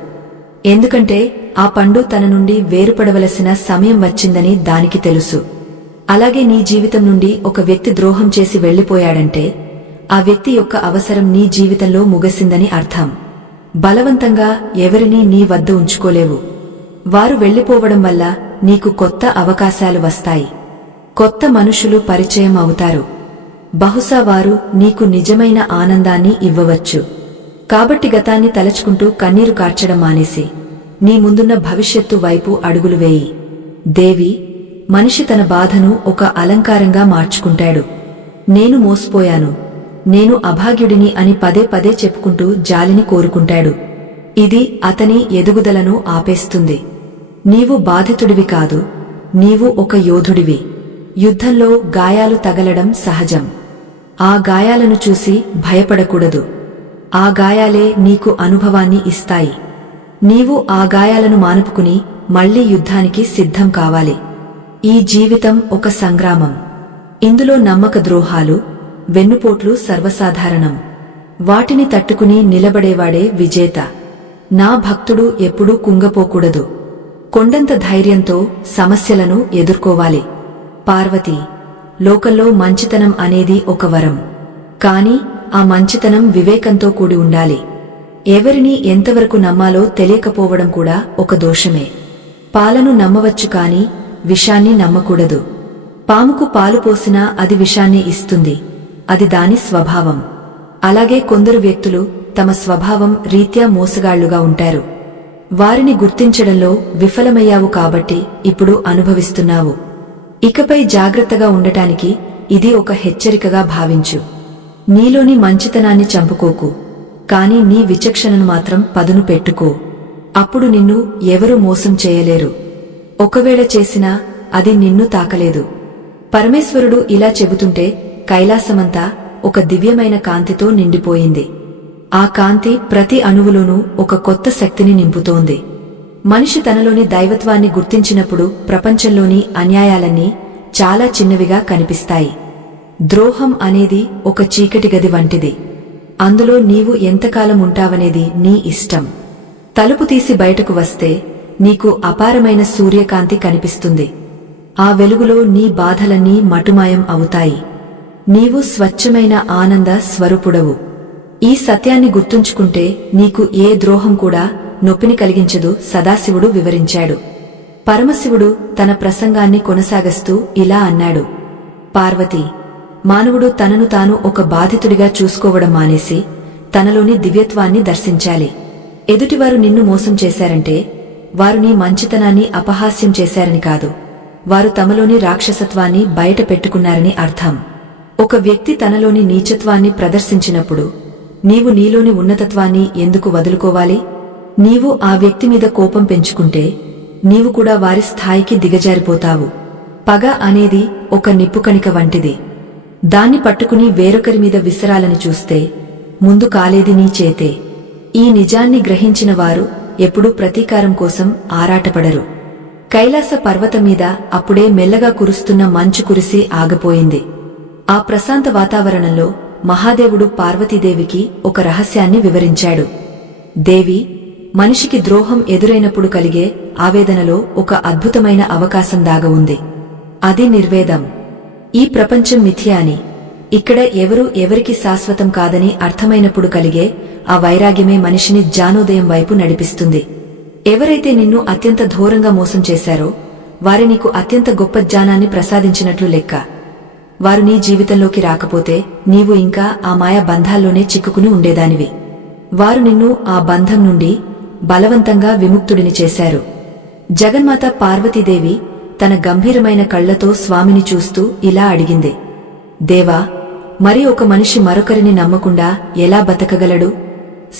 ఎందుకంటే ఆ పండు తన నుండి వేరుపడవలసిన సమయం వచ్చిందని దానికి తెలుసు. అలాగే నీ జీవితం నుండి ఒక వ్యక్తి ద్రోహం చేసి వెళ్లిపోయాడంటే ఆ వ్యక్తి యొక్క అవసరం నీ జీవితంలో ముగిసిందని అర్థం. బలవంతంగా ఎవరినీ నీ వద్ద ఉంచుకోలేవు. వారు వెళ్లిపోవడం వల్ల నీకు కొత్త అవకాశాలు వస్తాయి. కొత్త మనుషులు పరిచయం అవుతారు. బహుశా వారు నీకు నిజమైన ఆనందాన్ని ఇవ్వవచ్చు. కాబట్టి గతాన్ని తలచుకుంటూ కన్నీరు కార్చడం మానేసి నీ ముందున్న భవిష్యత్తు వైపు అడుగులు వేయి. దేవి, మనిషి తన బాధను ఒక అలంకారంగా మార్చుకుంటాడు. నేను మోసపోయాను, నేను అభాగ్యుడిని అని పదే పదే చెప్పుకుంటూ జాలిని కోరుకుంటాడు. ఇది అతని ఎదుగుదలను ఆపేస్తుంది. నీవు బాధితుడివి కాదు, నీవు ఒక యోధుడివి. యుద్ధంలో గాయాలు తగలడం సహజం. ఆ గాయాలను చూసి భయపడకూడదు. ఆ గాయాలే నీకు అనుభవాన్ని ఇస్తాయి. నీవు ఆ గాయాలను మానుపుకుని మళ్లీ యుద్ధానికి సిద్ధం కావాలి. ఈ జీవితం ఒక సంగ్రామం. ఇందులో నమ్మక ద్రోహాలు, వెన్నుపోట్లు సర్వసాధారణం. వాటిని తట్టుకుని నిలబడేవాడే విజేత. నా భక్తుడు ఎప్పుడూ కుంగపోకూడదు. కొండంత ధైర్యంతో సమస్యలను ఎదుర్కోవాలి. పార్వతీ, లోకంలో మంచితనం అనేది ఒక వరం. కాని ఆ మంచితనం వివేకంతో కూడి ఉండాలి. ఎవరిని ఎంతవరకు నమ్మాలో తెలియకపోవడం కూడా ఒక దోషమే. పాలను నమ్మవచ్చు కాని విషాన్ని నమ్మకూడదు. పాముకు పాలు పోసినా అది విషాన్ని ఇస్తుంది. అది దాని స్వభావం. అలాగే కొందరు వ్యక్తులు తమ స్వభావం రీత్యా మోసగాళ్లుగా ఉంటారు. వారిని గుర్తించడంలో విఫలమయ్యావు కాబట్టి ఇప్పుడు అనుభవిస్తున్నావు. ఇకపై జాగ్రత్తగా ఉండటానికి ఇది ఒక హెచ్చరికగా భావించు. నీలోని మంచితనాన్ని చంపుకోకు, కాని నీ విచక్షణను మాత్రం పదును పెట్టుకో. అప్పుడు నిన్ను ఎవరూ మోసం చేయలేరు. ఒకవేళ చేసినా అది నిన్ను తాకలేదు. పరమేశ్వరుడు ఇలా చెబుతుంటే కైలాసమంతా ఒక దివ్యమైన కాంతితో నిండిపోయింది. ఆ కాంతి ప్రతి అణువులోనూ ఒక కొత్త శక్తిని నింపుతోంది. మనిషి తనలోని దైవత్వాన్ని గుర్తించినప్పుడు ప్రపంచంలోని అన్యాయాలన్నీ చాలా చిన్నవిగా కనిపిస్తాయి. ద్రోహం అనేది ఒక చీకటి గది వంటిది. అందులో నీవు ఎంతకాలం ఉంటావనేది నీ ఇష్టం. తలుపు తీసి బయటకు వస్తే నీకు అపారమైన సూర్యకాంతి కనిపిస్తుంది. ఆ వెలుగులో నీ బాధలన్నీ మటుమాయం అవుతాయి. నీవు స్వచ్ఛమైన ఆనంద స్వరూపుడవు. ఈ సత్యాన్ని గుర్తుంచుకుంటే నీకు ఏ ద్రోహం కూడా నొప్పిని కలిగించదు. సదాశివుడు వివరించాడు. పరమశివుడు తన ప్రసంగాన్ని కొనసాగిస్తూ ఇలా అన్నాడు. పార్వతీ, మానవుడు తనను తాను ఒక బాధితుడిగా చూసుకోవడం మానేసి తనలోని దివ్యత్వాన్ని దర్శించాలి. ఎదుటివారు నిన్ను మోసం చేశారంటే వారు నీ మంచితనాన్ని అపహాస్యం చేశారని కాదు, వారు తమలోని రాక్షసత్వాన్ని బయట పెట్టుకున్నారని అర్థం. ఒక వ్యక్తి తనలోని నీచత్వాన్ని ప్రదర్శించినప్పుడు నీవు నీలోని ఉన్నతత్వాన్ని ఎందుకు వదులుకోవాలి? నీవు ఆ వ్యక్తి మీద కోపం పెంచుకుంటే నీవు కూడా వారి స్థాయికి దిగజారిపోతావు. పగ అనేది ఒక నిప్పుకణిక వంటిది. దాన్ని పట్టుకుని వేరొకరి మీద విసరాలని చూస్తే ముందు కాలేది నీ చేతే. ఈ నిజాన్ని గ్రహించిన వారు ఎప్పుడూ ప్రతీకారం కోసం ఆరాటపడరు. కైలాస పర్వతం మీద అప్పుడే మెల్లగా కురుస్తున్న మంచు కురిసి ఆగపోయింది. ఆ ప్రశాంత వాతావరణంలో మహాదేవుడు పార్వతీదేవికి ఒక రహస్యాన్ని వివరించాడు. దేవి, మనిషికి ద్రోహం ఎదురైనప్పుడు కలిగే ఆవేదనలో ఒక అద్భుతమైన అవకాశం దాగ ఉంది. అది నిర్వేదం. ఈ ప్రపంచం మిథ్య అని, ఇక్కడ ఎవరూ ఎవరికి శాశ్వతం కాదని అర్థమైనప్పుడు కలిగే ఆ వైరాగ్యమే మనిషిని జ్ఞానోదయం వైపు నడిపిస్తుంది. ఎవరైతే నిన్ను అత్యంత ఘోరంగా మోసం చేశారో వారి నీకు అత్యంత గొప్ప జ్ఞానాన్ని ప్రసాదించినట్లు లెక్క. వారు నీ జీవితంలోకి రాకపోతే నీవు ఇంకా ఆ మాయా బంధాల్లోనే చిక్కుకుని ఉండేదానివి. వారు నిన్ను ఆ బంధం నుండి బలవంతంగా విముక్తుడిని చేశారు. జగన్మాత పార్వతీదేవి తన గంభీరమైన కళ్లతో స్వామిని చూస్తూ ఇలా అడిగింది, దేవా, మరి ఒక మనిషి మరొకరిని నమ్మకుండా ఎలా బతకగలడు?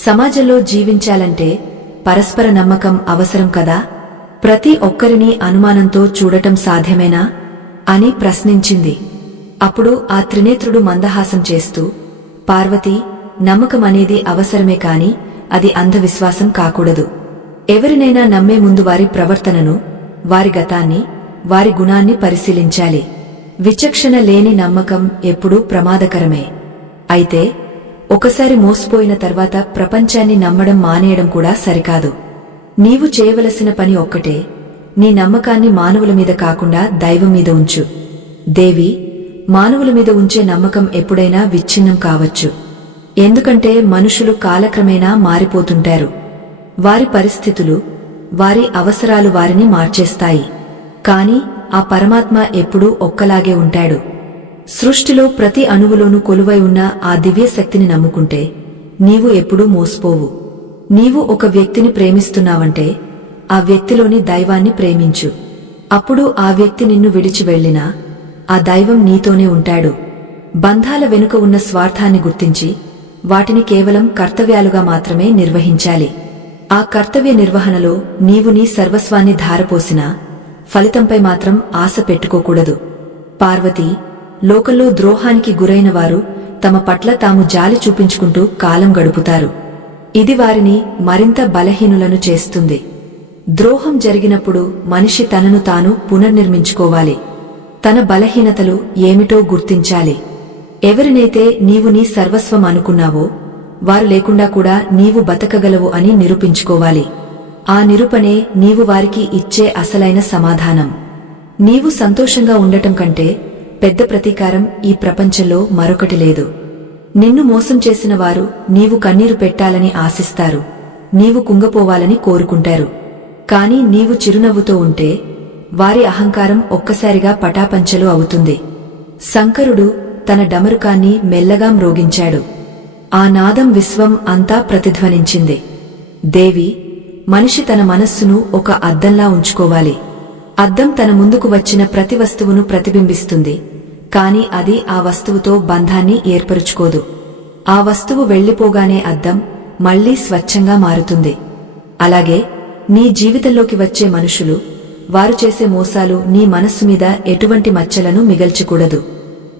సమాజంలో జీవించాలంటే పరస్పర నమ్మకం అవసరం కదా? ప్రతి ఒక్కరిని అనుమానంతో చూడటం సాధ్యమేనా అని ప్రశ్నించింది. అప్పుడు ఆ త్రినేత్రుడు మందహాసం చేస్తూ, పార్వతీ, నమ్మకం అనేది అవసరమే కాని అది అంధవిశ్వాసం కాకూడదు. ఎవరినైనా నమ్మే ముందు వారి ప్రవర్తనను, వారి గతాన్ని, వారి గుణాన్ని పరిశీలించాలి. విచక్షణ లేని నమ్మకం ఎప్పుడూ ప్రమాదకరమే. అయితే ఒకసారి మోసపోయిన తర్వాత ప్రపంచాన్ని నమ్మడం మానేయడం కూడా సరికాదు. నీవు చేయవలసిన పని ఒక్కటే, నీ నమ్మకాన్ని మానవుల మీద కాకుండా దైవం మీద ఉంచు. దేవి, మానవుల మీద ఉంచే నమ్మకం ఎప్పుడైనా విచ్ఛిన్నం కావచ్చు. ఎందుకంటే మనుషులు కాలక్రమేణా మారిపోతుంటారు. వారి పరిస్థితులు, వారి అవసరాలు వారిని మార్చేస్తాయి. కాని ఆ పరమాత్మ ఎప్పుడూ ఒక్కలాగే ఉంటాడు. సృష్టిలో ప్రతి అణువులోనూ కొలువై ఉన్న ఆ దివ్యశక్తిని నమ్ముకుంటే నీవు ఎప్పుడూ మోసపోవు. నీవు ఒక వ్యక్తిని ప్రేమిస్తున్నావంటే ఆ వ్యక్తిలోని దైవాన్ని ప్రేమించు. అప్పుడు ఆ వ్యక్తి నిన్ను విడిచి వెళ్లినా ఆ దైవం నీతోనే ఉంటాడు. బంధాల వెనుక ఉన్న స్వార్థాన్ని గుర్తించి వాటిని కేవలం కర్తవ్యాలుగా మాత్రమే నిర్వహించాలి. ఆ కర్తవ్య నిర్వహణలో నీవు నీ సర్వస్వాన్ని ధారపోసినా ఫలితంపై మాత్రం ఆశ పెట్టుకోకూడదు. పార్వతీ, లోకంలో ద్రోహానికి గురైన వారు తమ పట్ల తాము జాలి చూపించుకుంటూ కాలం గడుపుతారు. ఇది వారిని మరింత బలహీనులను చేస్తుంది. ద్రోహం జరిగినప్పుడు మనిషి తనను తాను పునర్నిర్మించుకోవాలి. తన బలహీనతలు ఏమిటో గుర్తించాలి. ఎవరినైతే నీవు నీ సర్వస్వం అనుకున్నావో వారు లేకుండా కూడా నీవు బతకగలవు అని నిరూపించుకోవాలి. ఆ నిరూపణే నీవు వారికి ఇచ్చే అసలైన సమాధానం. నీవు సంతోషంగా ఉండటం కంటే పెద్ద ప్రతీకారం ఈ ప్రపంచంలో మరొకటి లేదు. నిన్ను మోసం చేసిన వారు నీవు కన్నీరు పెట్టాలని ఆశిస్తారు, నీవు కుంగపోవాలని కోరుకుంటారు. కాని నీవు చిరునవ్వుతో ఉంటే వారి అహంకారం ఒక్కసారిగా పటాపంచలు అవుతుంది. శంకరుడు తన డమరుకాన్ని మెల్లగా మ్రోగించాడు. ఆ నాదం విశ్వం అంతా ప్రతిధ్వనించింది. దేవి, మనిషి తన మనస్సును ఒక అద్దంలా ఉంచుకోవాలి. అద్దం తన ముందుకు వచ్చిన ప్రతి వస్తువును ప్రతిబింబిస్తుంది, కాని అది ఆ వస్తువుతో బంధాన్ని ఏర్పరుచుకోదు. ఆ వస్తువు వెళ్లిపోగానే అద్దం మళ్లీ స్వచ్ఛంగా మారుతుంది. అలాగే నీ జీవితంలోకి వచ్చే మనుషులు, వారు చేసే మోసాలు నీ మనస్సు మీద ఎటువంటి మచ్చలను మిగల్చకూడదు.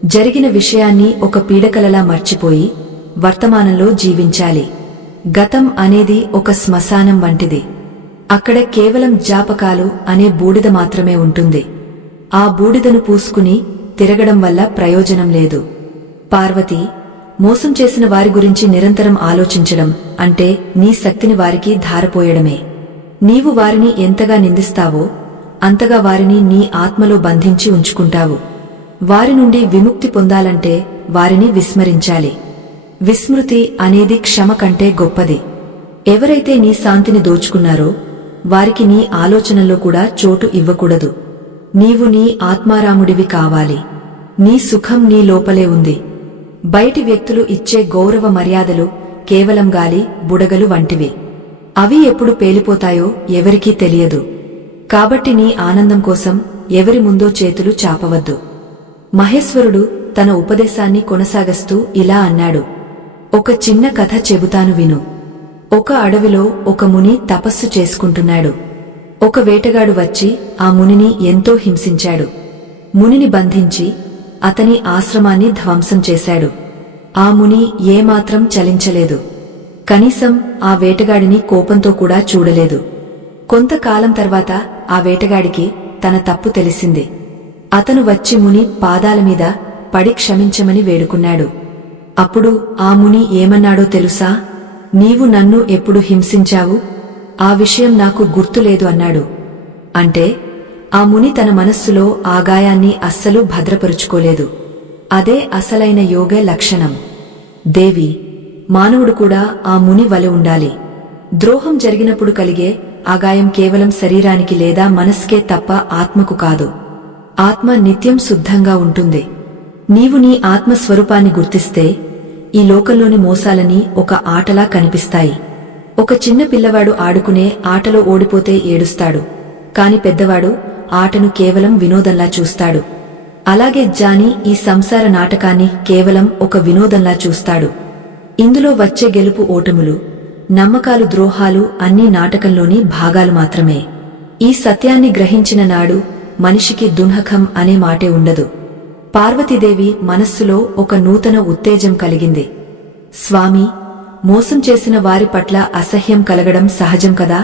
జరిగిన విషయాన్ని ఒక పీడకలలా మర్చిపోయి వర్తమానంలో జీవించాలి. గతం అనేది ఒక శ్మశానం వంటిది. అక్కడ కేవలం జ్ఞాపకాలు అనే బూడిద మాత్రమే ఉంటుంది. ఆ బూడిదను పూసుకుని తిరగడం వల్ల ప్రయోజనం లేదు. పార్వతీ, మోసం చేసిన వారి గురించి నిరంతరం ఆలోచించడం అంటే నీ శక్తిని వారికి ధారపోయడమే. నీవు వారిని ఎంతగా నిందిస్తావో అంతగా వారిని నీ ఆత్మలో బంధించి ఉంచుకుంటావు. వారి నుండి విముక్తి పొందాలంటే వారిని విస్మరించాలి. విస్మృతి అనేది క్షమ కంటే గొప్పది. ఎవరైతే నీ శాంతిని దోచుకున్నారో వారికి నీ ఆలోచనల్లో కూడా చోటు ఇవ్వకూడదు. నీవు నీ ఆత్మారాముడివి కావాలి. నీ సుఖం నీ లోపలే ఉంది. బయటి వ్యక్తులు ఇచ్చే గౌరవ మర్యాదలు కేవలం గాలి బుడగలు వంటివి. అవి ఎప్పుడు పేలిపోతాయో ఎవరికీ తెలియదు. కాబట్టి నీ ఆనందం కోసం ఎవరి ముందో చేతులు చాపవద్దు. మహేశ్వరుడు తన ఉపదేశాన్ని కొనసాగస్తూ ఇలా అన్నాడు. ఒక చిన్న కథ చెబుతాను విను. ఒక అడవిలో ఒక ముని తపస్సు చేసుకుంటున్నాడు. ఒక వేటగాడు వచ్చి ఆ మునిని ఎంతో హింసించాడు. మునిని బంధించి అతని ఆశ్రమాన్ని ధ్వంసం చేశాడు. ఆ ముని ఏమాత్రం చలించలేదు. కనీసం ఆ వేటగాడిని కోపంతో కూడా చూడలేదు. కొంతకాలం తర్వాత ఆ వేటగాడికి తన తప్పు తెలిసింది. అతను వచ్చి ముని పాదాల మీద పడి క్షమించమని వేడుకున్నాడు. అప్పుడు ఆ ముని ఏమన్నాడో తెలుసా? నీవు నన్ను ఎప్పుడు హింసించావు? ఆ విషయం నాకు గుర్తులేదు అన్నాడు. అంటే ఆ ముని తన మనస్సులో ఆ గాయాన్ని అస్సలు భద్రపరుచుకోలేదు. అదే అసలైన యోగ లక్షణం. దేవి, మానవుడు కూడా ఆ ముని వలె ఉండాలి. ద్రోహం జరిగినప్పుడు కలిగే ఆ గాయం కేవలం శరీరానికి లేదా మనస్కే తప్ప ఆత్మకు కాదు. ఆత్మ నిత్యం శుద్ధంగా ఉంటుంది. నీవు నీ ఆత్మస్వరూపాన్ని గుర్తిస్తే ఈ లోకంలోని మోసాలని ఒక ఆటలా కనిపిస్తాయి. ఒక చిన్న పిల్లవాడు ఆడుకునే ఆటలో ఓడిపోతే ఏడుస్తాడు, కాని పెద్దవాడు ఆటను కేవలం వినోదంలా చూస్తాడు. అలాగే జానీ ఈ సంసార నాటకాన్ని కేవలం ఒక వినోదంలా చూస్తాడు. ఇందులో వచ్చే గెలుపు ఓటములు, నమ్మకాలు ద్రోహాలు అన్నీ నాటకంలోని భాగాలు మాత్రమే. ఈ సత్యాన్ని గ్రహించిన నాడు మనిషికి దున్హకం అనే మాటే ఉండదు. పార్వతీదేవి మనస్సులో ఒక నూతన ఉత్తేజం కలిగింది. స్వామి, మోసం చేసిన వారి పట్ల అసహ్యం కలగడం సహజం కదా,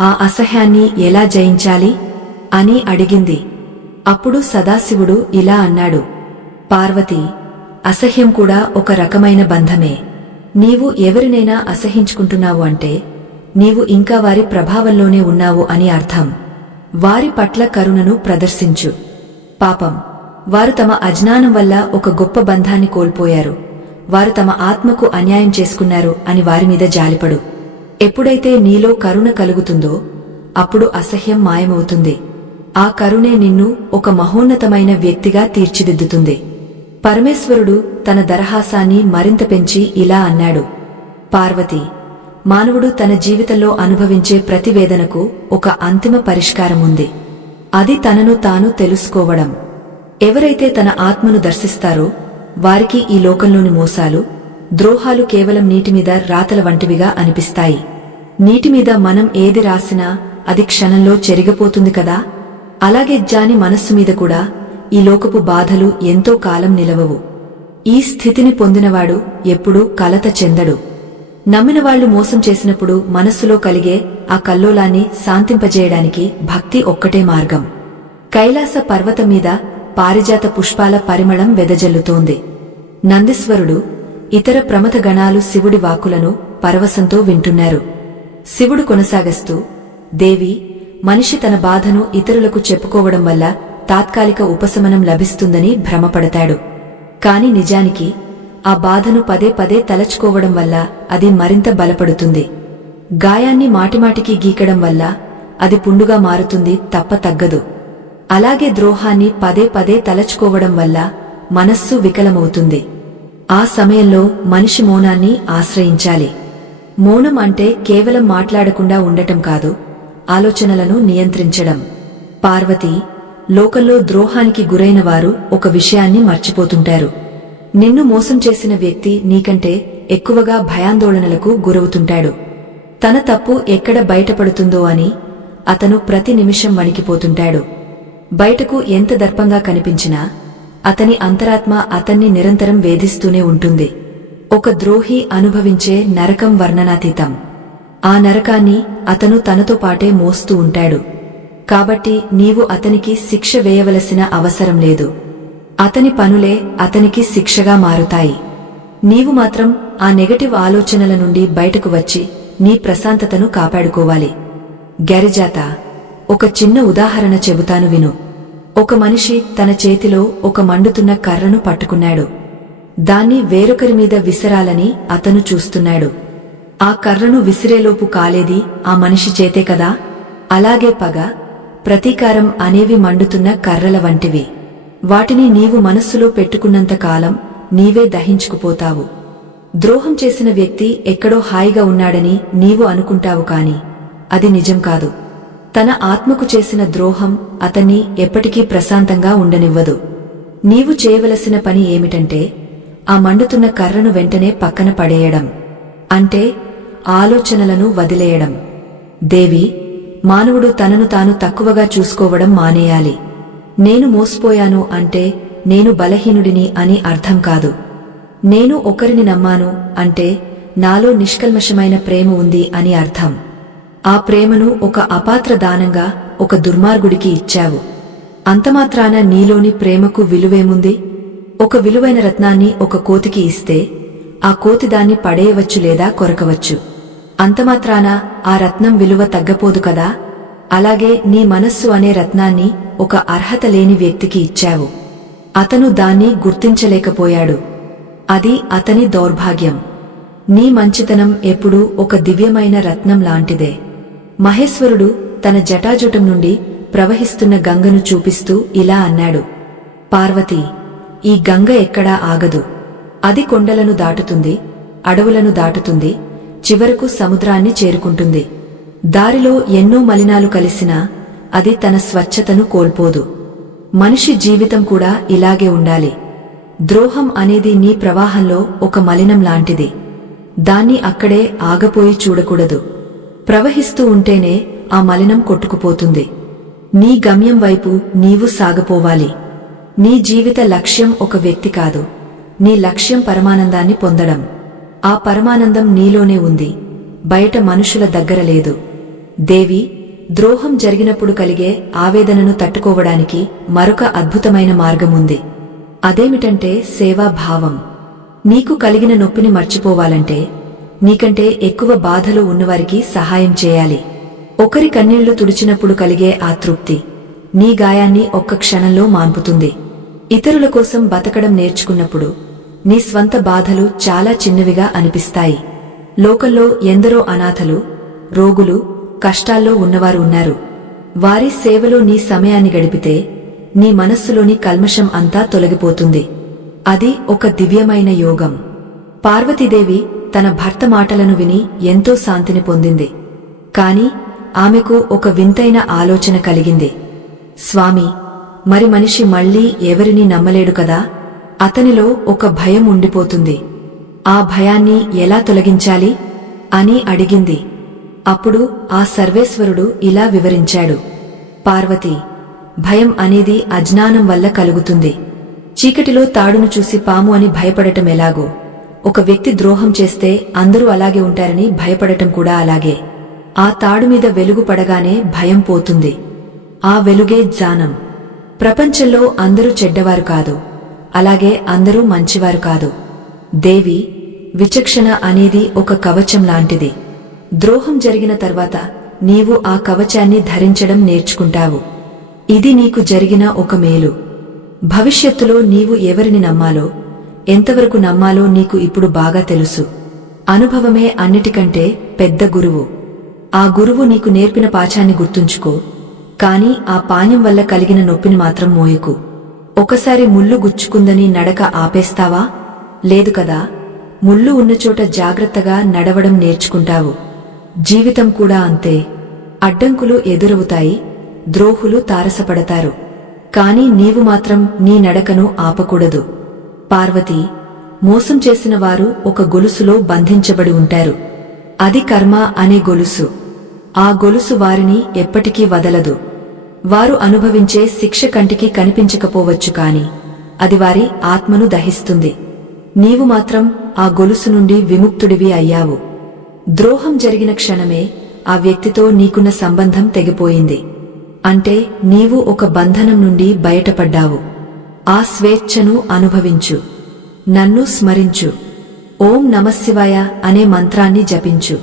ఆ అసహ్యాన్ని ఎలా జయించాలి అని అడిగింది. అప్పుడు సదాశివుడు ఇలా అన్నాడు, పార్వతీ, అసహ్యం కూడా ఒక రకమైన బంధమే. నీవు ఎవరినైనా అసహించుకుంటున్నావు అంటే నీవు ఇంకా వారి ప్రభావంలోనే ఉన్నావు అని అర్థం. వారి పట్ల కరుణను ప్రదర్శించు. పాపం, వారు తమ అజ్ఞానం వల్ల ఒక గొప్ప బంధాన్ని కోల్పోయారు. వారు తమ ఆత్మకు అన్యాయం చేసుకున్నారు అని వారిమీద జాలిపడు. ఎప్పుడైతే నీలో కరుణ కలుగుతుందో అప్పుడు అసహ్యం మాయమవుతుంది. ఆ కరుణే నిన్ను ఒక మహోన్నతమైన వ్యక్తిగా తీర్చిదిద్దుతుంది. పరమేశ్వరుడు తన దరహాసాన్ని మరింత పెంచి ఇలా అన్నాడు, పార్వతీ, మానవుడు తన జీవితంలో అనుభవించే ప్రతి వేదనకు ఒక అంతిమ పరిష్కారముంది. అది తనను తాను తెలుసుకోవడం. ఎవరైతే తన ఆత్మను దర్శిస్తారో వారికి ఈ లోకంలోని మోసాలు, ద్రోహాలు కేవలం నీటిమీద రాతల వంటివిగా అనిపిస్తాయి. నీటిమీద మనం ఏది రాసినా అది క్షణంలో చెరిగిపోతుంది కదా, అలాగే జాని మనస్సు మీద కూడా ఈ లోకపు బాధలు ఎంతో కాలం నిలవవు. ఈ స్థితిని పొందినవాడు ఎప్పుడూ కలత చెందడు. నమ్మినవాళ్లు మోసం చేసినప్పుడు మనస్సులో కలిగే ఆ కల్లోలాన్ని శాంతింపజేయడానికి భక్తి ఒక్కటే మార్గం. కైలాస పర్వతం మీద పారిజాత పుష్పాల పరిమళం వెదజల్లుతోంది. నందీశ్వరుడు, ఇతర ప్రమథ గణాలు శివుడి వాక్కులను పరవశంతో వింటున్నారు. శివుడు కొనసాగస్తూ, దేవి, మనిషి తన బాధను ఇతరులకు చెప్పుకోవడం వల్ల తాత్కాలిక ఉపశమనం లభిస్తుందని భ్రమపడతాడు. కాని నిజానికి ఆ బాధను పదే పదే తలచుకోవడం వల్ల అది మరింత బలపడుతుంది. గాయాన్ని మాటిమాటికి గీకడం వల్ల అది పుండుగా మారుతుంది తప్ప తగ్గదు. అలాగే ద్రోహాన్ని పదే పదే తలచుకోవడం వల్ల మనస్సు వికలమవుతుంది. ఆ సమయంలో మనిషి మౌనాన్ని ఆశ్రయించాలి. మౌనం అంటే కేవలం మాట్లాడకుండా ఉండటం కాదు, ఆలోచనలను నియంత్రించడం. పార్వతీ, లోకంలో ద్రోహానికి గురైన వారు ఒక విషయాన్ని మర్చిపోతుంటారు. నిన్ను మోసం చేసిన వ్యక్తి నీకంటే ఎక్కువగా భయాందోళనలకు గురవుతుంటాడు. తన తప్పు ఎక్కడ బయటపడుతుందో అని అతను ప్రతి నిమిషం వణికిపోతుంటాడు. బయటకు ఎంత దర్పంగా కనిపించినా అతని అంతరాత్మ అతన్ని నిరంతరం వేధిస్తూనే ఉంటుంది. ఒక ద్రోహి అనుభవించే నరకం వర్ణనాతీతం. ఆ నరకాన్ని అతను తనతో పాటే మోస్తూ ఉంటాడు. కాబట్టి నీవు అతనికి శిక్ష వేయవలసిన అవసరం లేదు. అతని పనులే అతనికి శిక్షగా మారుతాయి. నీవు మాత్రం ఆ నెగటివ్ ఆలోచనల నుండి బయటకు వచ్చి నీ ప్రశాంతతను కాపాడుకోవాలి. గ్యారిజాత, ఒక చిన్న ఉదాహరణ చెబుతాను విను. ఒక మనిషి తన చేతిలో ఒక మండుతున్న కర్రను పట్టుకున్నాడు. దాన్ని వేరొకరి మీద విసరాలని అతను చూస్తున్నాడు. ఆ కర్రను విసిరేలోపు కాలేది ఆ మనిషి చేతే కదా. అలాగే పగ, ప్రతీకారం అనేవి మండుతున్న కర్రల వంటివి. వాటిని నీవు మనస్సులో పెట్టుకున్నంత కాలం నీవే దహించుకుపోతావు. ద్రోహం చేసిన వ్యక్తి ఎక్కడో హాయిగా ఉన్నాడని నీవు అనుకుంటావు, కాని అది నిజం కాదు. తన ఆత్మకు చేసిన ద్రోహం అతన్ని ఎప్పటికీ ప్రశాంతంగా ఉండనివ్వదు. నీవు చేయవలసిన పని ఏమిటంటే ఆ మండుతున్న కర్రను వెంటనే పక్కన పడేయడం. అంటే ఆలోచనలను వదిలేయడం. దేవి, మానవుడు తనను తాను తక్కువగా చూసుకోవడం మానేయాలి. నేను మోసపోయాను అంటే నేను బలహీనుడిని అని అర్థం కాదు. నేను ఒకరిని నమ్మాను అంటే నాలో నిష్కల్మషమైన ప్రేమ ఉంది అని అర్థం. ఆ ప్రేమను ఒక అపాత్ర దానంగా ఒక దుర్మార్గుడికి ఇచ్చావు. అంతమాత్రాన నీలోని ప్రేమకు విలువేముంది? ఒక విలువైన రత్నాన్ని ఒక కోతికి ఇస్తే ఆ కోతి దాన్ని పడేయవచ్చు లేదా కొరకవచ్చు. అంతమాత్రాన ఆ రత్నం విలువ తగ్గపోదు కదా. అలాగే నీ మనస్సు అనే రత్నాన్ని ఒక అర్హత లేని వ్యక్తికి ఇచ్చావు. అతను దాన్ని గుర్తించలేకపోయాడు. అది అతని దౌర్భాగ్యం. నీ మంచితనం ఎప్పుడూ ఒక దివ్యమైన రత్నం లాంటిదే. మహేశ్వరుడు తన జటాజుటం నుండి ప్రవహిస్తున్న గంగను చూపిస్తూ ఇలా అన్నాడు. పార్వతీ, ఈ గంగ ఎక్కడా ఆగదు. అది కొండలను దాటుతుంది, అడవులను దాటుతుంది, చివరకు సముద్రాన్ని చేరుకుంటుంది. దారిలో ఎన్నో మలినాలు కలిసినా అది తన స్వచ్ఛతను కోల్పోదు. మనిషి జీవితం కూడా ఇలాగే ఉండాలి. ద్రోహం అనేది నీ ప్రవాహంలో ఒక మలినం లాంటిది. దాన్ని అక్కడే ఆగపోయి చూడకూడదు. ప్రవహిస్తూ ఉంటేనే ఆ మలినం కొట్టుకుపోతుంది. నీ గమ్యం వైపు నీవు సాగపోవాలి. నీ జీవిత లక్ష్యం ఒక వ్యక్తి కాదు. నీ లక్ష్యం పరమానందాన్ని పొందడం. ఆ పరమానందం నీలోనే ఉంది, బయట మనుషుల దగ్గర లేదు. దేవి, ద్రోహం జరిగినప్పుడు కలిగే ఆవేదనను తట్టుకోవడానికి మరొక అద్భుతమైన మార్గముంది. అదేమిటంటే సేవాభావం. నీకు కలిగిన నొప్పిని మర్చిపోవాలంటే నీకంటే ఎక్కువ బాధలో ఉన్నవారికి సహాయం చేయాలి. ఒకరి కన్నీళ్లు తుడిచినప్పుడు కలిగే ఆ తృప్తి నీ గాయాన్ని ఒక్క క్షణంలో మాన్పుతుంది. ఇతరుల కోసం బతకడం నేర్చుకున్నప్పుడు నీ స్వంత బాధలు చాలా చిన్నవిగా అనిపిస్తాయి. లోకంలో ఎందరో అనాథలు, రోగులు, కష్టాల్లో ఉన్నవారు ఉన్నారు. వారి సేవలో నీ సమయాన్ని గడిపితే నీ మనస్సులోని కల్మషం అంతా తొలగిపోతుంది. అది ఒక దివ్యమైన యోగం. పార్వతీదేవి తన భర్త మాటలను విని ఎంతో శాంతిని పొందింది. కాని ఆమెకు ఒక వింతైన ఆలోచన కలిగింది. స్వామి, మరి మనిషి మళ్లీ ఎవరినీ నమ్మలేడు కదా? అతనిలో ఒక భయం ఉండిపోతుంది. ఆ భయాన్ని ఎలా తొలగించాలి అని అడిగింది. అప్పుడు ఆ సర్వేశ్వరుడు ఇలా వివరించాడు. పార్వతీ, భయం అనేది అజ్ఞానం వల్ల కలుగుతుంది. చీకటిలో తాడును చూసి పాము అని భయపడటం ఎలాగో, ఒక వ్యక్తి ద్రోహం చేస్తే అందరూ అలాగే ఉంటారని భయపడటం కూడా అలాగే. ఆ తాడు మీద వెలుగు పడగానే భయం పోతుంది. ఆ వెలుగే జ్ఞానం. ప్రపంచంలో అందరూ చెడ్డవారు కాదు, అలాగే అందరూ మంచివారు కాదు. దేవి, విచక్షణ అనేది ఒక కవచం లాంటిది. ద్రోహం జరిగిన తర్వాత నీవు ఆ కవచాన్ని ధరించడం నేర్చుకుంటావు. ఇది నీకు జరిగిన ఒక మేలు. భవిష్యత్తులో నీవు ఎవరిని నమ్మాలో, ఎంతవరకు నమ్మాలో నీకు ఇప్పుడు బాగా తెలుసు. అనుభవమే అన్నిటికంటే పెద్ద గురువు. ఆ గురువు నీకు నేర్పిన పాఠాన్ని గుర్తుంచుకో, కాని ఆ పాణ్యం వల్ల కలిగిన నొప్పిని మాత్రం మోయకు. ఒకసారి ముళ్ళు గుచ్చుకుందని నడక ఆపేస్తావా? లేదు కదా. ముళ్ళు ఉన్నచోట జాగ్రత్తగా నడవడం నేర్చుకుంటావు. జీవితం కూడా అంతే. అడ్డంకులు ఎదురవుతాయి, ద్రోహులు తారసపడతారు. కాని నీవు మాత్రం నీ నడకను ఆపకూడదు. పార్వతీ, మోసం చేసిన వారు ఒక గొలుసులో బంధించబడి ఉంటారు. అది కర్మ అనే గొలుసు. ఆ గొలుసు వారిని ఎప్పటికీ వదలదు. వారు అనుభవించే శిక్ష కంటికి కనిపించకపోవచ్చు కాని అది వారి ఆత్మను దహిస్తుంది. నీవు మాత్రం ఆ గొలుసు నుండి విముక్తుడివి అయ్యావు. ద్రోహం జరిగిన క్షణమే ఆ వ్యక్తితో నీకున్న సంబంధం తెగిపోయింది. అంటే నీవు ఒక బంధనం నుండి బయటపడ్డావు. ఆ స్వేచ్ఛను అనుభవించు. నన్ను స్మరించు. ఓం నమఃశివాయ అనే మంత్రాన్ని జపించు.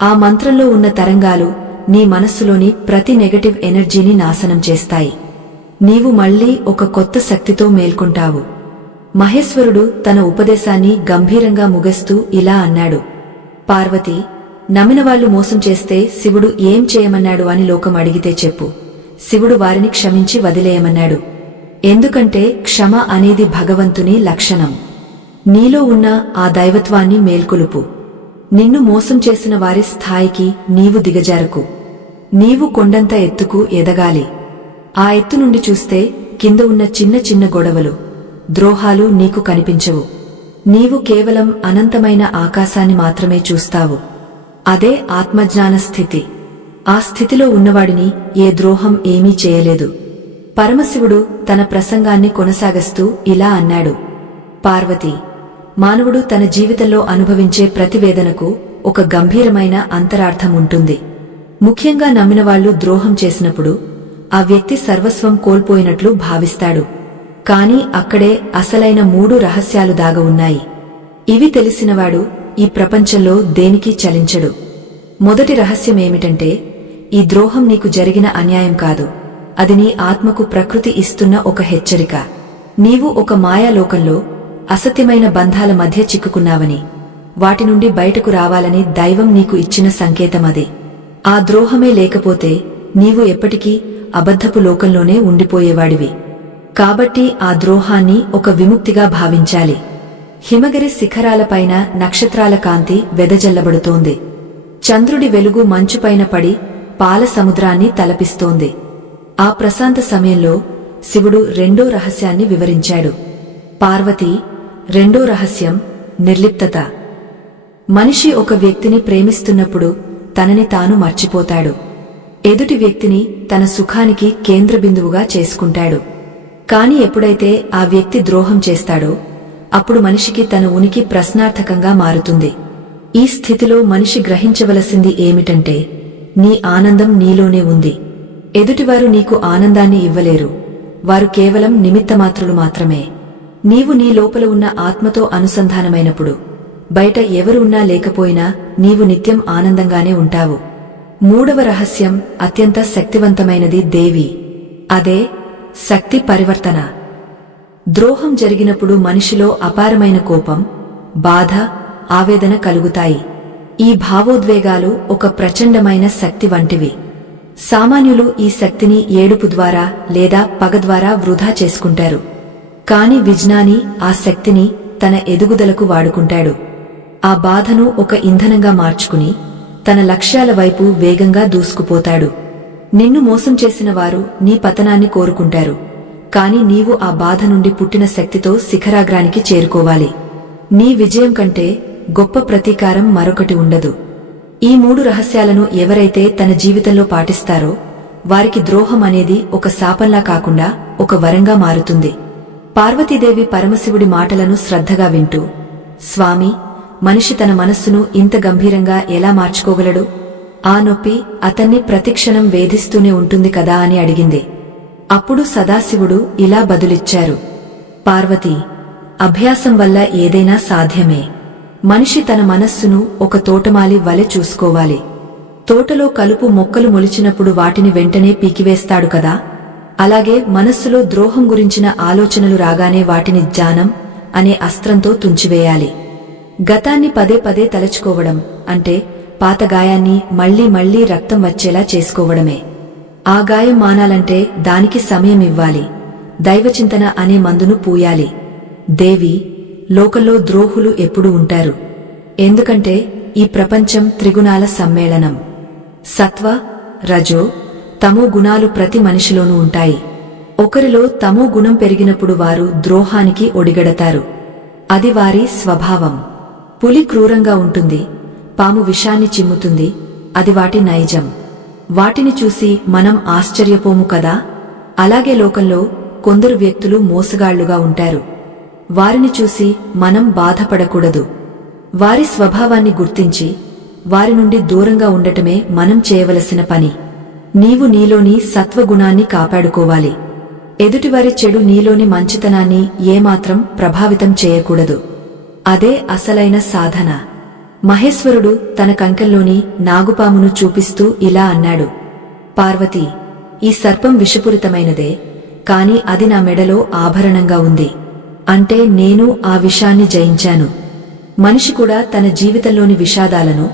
ఆ మంత్రంలో ఉన్న తరంగాలు నీ మనస్సులోని ప్రతి నెగటివ్ ఎనర్జీని నాశనం చేస్తాయి. నీవు మళ్లీ ఒక కొత్త శక్తితో మేల్కొంటావు. మహేశ్వరుడు తన ఉపదేశాన్ని గంభీరంగా ముగిస్తూ ఇలా అన్నాడు. పార్వతీ, నమ్మినవాళ్లు మోసం చేస్తే శివుడు ఏం చేయమన్నాడు అని లోకం అడిగితే చెప్పు. శివుడు వారిని క్షమించి వదిలేయమన్నాడు. ఎందుకంటే క్షమ అనేది భగవంతుని లక్షణం. నీలో ఉన్న ఆ దైవత్వాన్ని మేల్కొలుపు. నిన్ను మోసం చేసిన వారి స్థాయికి నీవు దిగజారకు. నీవు కొండంత ఎత్తుకు ఎదగాలి. ఆ ఎత్తు నుండి చూస్తే కింద ఉన్న చిన్న చిన్న గొడవలు, ద్రోహాలు నీకు కనిపించవు. నీవు కేవలం అనంతమైన ఆకాశాన్ని మాత్రమే చూస్తావు. అదే ఆత్మజ్ఞాన స్థితి. ఆ స్థితిలో ఉన్నవాడిని ఏ ద్రోహం ఏమీ చేయలేదు. పరమశివుడు తన ప్రసంగాన్ని కొనసాగిస్తూ ఇలా అన్నాడు. పార్వతీ, మానవుడు తన జీవితంలో అనుభవించే ప్రతి వేదనకు ఒక గంభీరమైన అంతరార్థం ఉంటుంది. ముఖ్యంగా నమ్మినవాళ్లు ద్రోహం చేసినప్పుడు ఆ వ్యక్తి సర్వస్వం కోల్పోయినట్లు భావిస్తాడు. కాని అక్కడే అసలైన 3 రహస్యాలు దాగ ఉన్నాయి. ఇవి తెలిసినవాడు ఈ ప్రపంచంలో దేనికి చలించడు. మొదటి రహస్యమేమిటంటే, ఈ ద్రోహం నీకు జరిగిన అన్యాయం కాదు, అది నీ ఆత్మకు ప్రకృతి ఇస్తున్న ఒక హెచ్చరిక. నీవు ఒక మాయాలోకంలో అసత్యమైన బంధాల మధ్య చిక్కుకున్నావని, వాటి నుండి బయటకు రావాలని దైవం నీకు ఇచ్చిన సంకేతమది. ఆ ద్రోహమే లేకపోతే నీవు ఎప్పటికీ అబద్ధపు లోకంలోనే ఉండిపోయేవాడివి. కాబట్టి ఆ ద్రోహాన్ని ఒక విముక్తిగా భావించాలి. హిమగిరి శిఖరాలపైన నక్షత్రాల కాంతి వెదజల్లబడుతోంది. చంద్రుడి వెలుగు మంచుపైన పడి పాల సముద్రాన్ని తలపిస్తోంది. ఆ ప్రశాంత సమయంలో శివుడు రెండో రహస్యాన్ని వివరించాడు. పార్వతీ, రెండో రహస్యం నిర్లిప్తత. మనిషి ఒక వ్యక్తిని ప్రేమిస్తున్నప్పుడు తనని తాను మర్చిపోతాడు. ఎదుటి వ్యక్తిని తన సుఖానికి కేంద్రబిందువుగా చేసుకుంటాడు. కాని ఎప్పుడైతే ఆ వ్యక్తి ద్రోహం చేస్తాడో అప్పుడు మనిషికి తన ఉనికి ప్రశ్నార్థకంగా మారుతుంది. ఈ స్థితిలో మనిషి గ్రహించవలసింది ఏమిటంటే, నీ ఆనందం నీలోనే ఉంది. ఎదుటివారు నీకు ఆనందాన్ని ఇవ్వలేరు. వారు కేవలం నిమిత్తమాత్రులు మాత్రమే. నీవు నీ లోపల ఉన్న ఆత్మతో అనుసంధానమైనప్పుడు బయట ఎవరు ఉన్నా లేకపోయినా నీవు నిత్యం ఆనందంగానే ఉంటావు. మూడవ రహస్యం అత్యంత శక్తివంతమైనది దేవి. అదే శక్తి పరివర్తన. ద్రోహం జరిగినప్పుడు మనిషిలో అపారమైన కోపం, బాధ, ఆవేదన కలుగుతాయి. ఈ భావోద్వేగాలు ఒక ప్రచండమైన శక్తి వంటివి. సామాన్యులు ఈ శక్తిని ఏడుపు ద్వారా లేదా పగ ద్వారా వృధా చేసుకుంటారు. కాని విజ్ఞాని ఆ శక్తిని తన ఎదుగుదలకు వాడుకుంటాడు. ఆ బాధను ఒక ఇంధనంగా మార్చుకుని తన లక్ష్యాల వైపు వేగంగా దూసుకుపోతాడు. నిన్ను మోసం చేసిన వారు నీ పతనాన్ని కోరుకుంటారు. కాని నీవు ఆ బాధ నుండి పుట్టిన శక్తితో శిఖరాగ్రానికి చేరుకోవాలి. నీ విజయం కంటే గొప్ప ప్రతీకారం మరొకటి ఉండదు. ఈ మూడు రహస్యాలను ఎవరైతే తన జీవితంలో పాటిస్తారో వారికి ద్రోహం అనేది ఒక శాపంలా కాకుండా ఒక వరంగా మారుతుంది. పార్వతీదేవి పరమశివుడి మాటలను శ్రద్ధగా వింటూ, స్వామి, మనిషి తన మనస్సును ఇంత గంభీరంగా ఎలా మార్చుకోగలడు? ఆ నొప్పి అతన్ని ప్రతిక్షణం వేధిస్తూనే ఉంటుంది కదా అని అడిగింది. అప్పుడు సదాశివుడు ఇలా బదులిచ్చారు. పార్వతీ, అభ్యాసం వల్ల ఏదైనా సాధ్యమే. మనిషి తన మనస్సును ఒక తోటమాలి వలె చూసుకోవాలి. తోటలో కలుపు మొక్కలు మొలిచినప్పుడు వాటిని వెంటనే పీకివేస్తాడు కదా, అలాగే మనస్సులో ద్రోహం గురించిన ఆలోచనలు రాగానే వాటిని జ్ఞానం అనే అస్త్రంతో తుంచివేయాలి. గతాన్ని పదే పదే తలచుకోవడం అంటే పాత గాయాన్ని మళ్లీ మళ్లీ రక్తం వచ్చేలా చేసుకోవడమే. ఆ గాయం మానాలంటే దానికి సమయం ఇవ్వాలి. దైవచింతన అనే మందును పూయాలి. దేవి, లోకంలో ద్రోహులు ఎప్పుడూ ఉంటారు. ఎందుకంటే ఈ ప్రపంచం త్రిగుణాల సమ్మేళనం. సత్వ, రజో, తమో గుణాలు ప్రతి మనిషిలోనూ ఉంటాయి. ఒకరిలో తమో గుణం పెరిగినప్పుడు వారు ద్రోహానికి ఒడిగడతారు. అది వారి స్వభావం. పులి క్రూరంగా ఉంటుంది, పాము విషాన్ని చిమ్ముతుంది, అది వాటి నైజం. వాటిని చూసి మనం ఆశ్చర్యపోము కదా. అలాగే లోకంలో కొందరు వ్యక్తులు మోసగాళ్లుగా ఉంటారు. వారిని చూసి మనం బాధపడకూడదు. వారి స్వభావాన్ని గుర్తించి వారి నుండి దూరంగా ఉండటమే మనం చేయవలసిన పని. నీవు నీలోని సత్వగుణాన్ని కాపాడుకోవాలి. ఎదుటివారి చెడు నీలోని మంచితనాన్ని ఏమాత్రం ప్రభావితం చేయకూడదు. అదే అసలైన సాధన. మహేశ్వరుడు తన కంకంలోని నాగుపామును చూపిస్తూ ఇలా అన్నాడు. పార్వతీ, ఈ సర్పం విషపూరితమైనదే, కాని అది నా మెడలో ఆభరణంగా ఉంది. అంటే నేను ఆ విషాన్ని జయించాను. మనిషి కూడా తన జీవితంలోని విషాదాలను,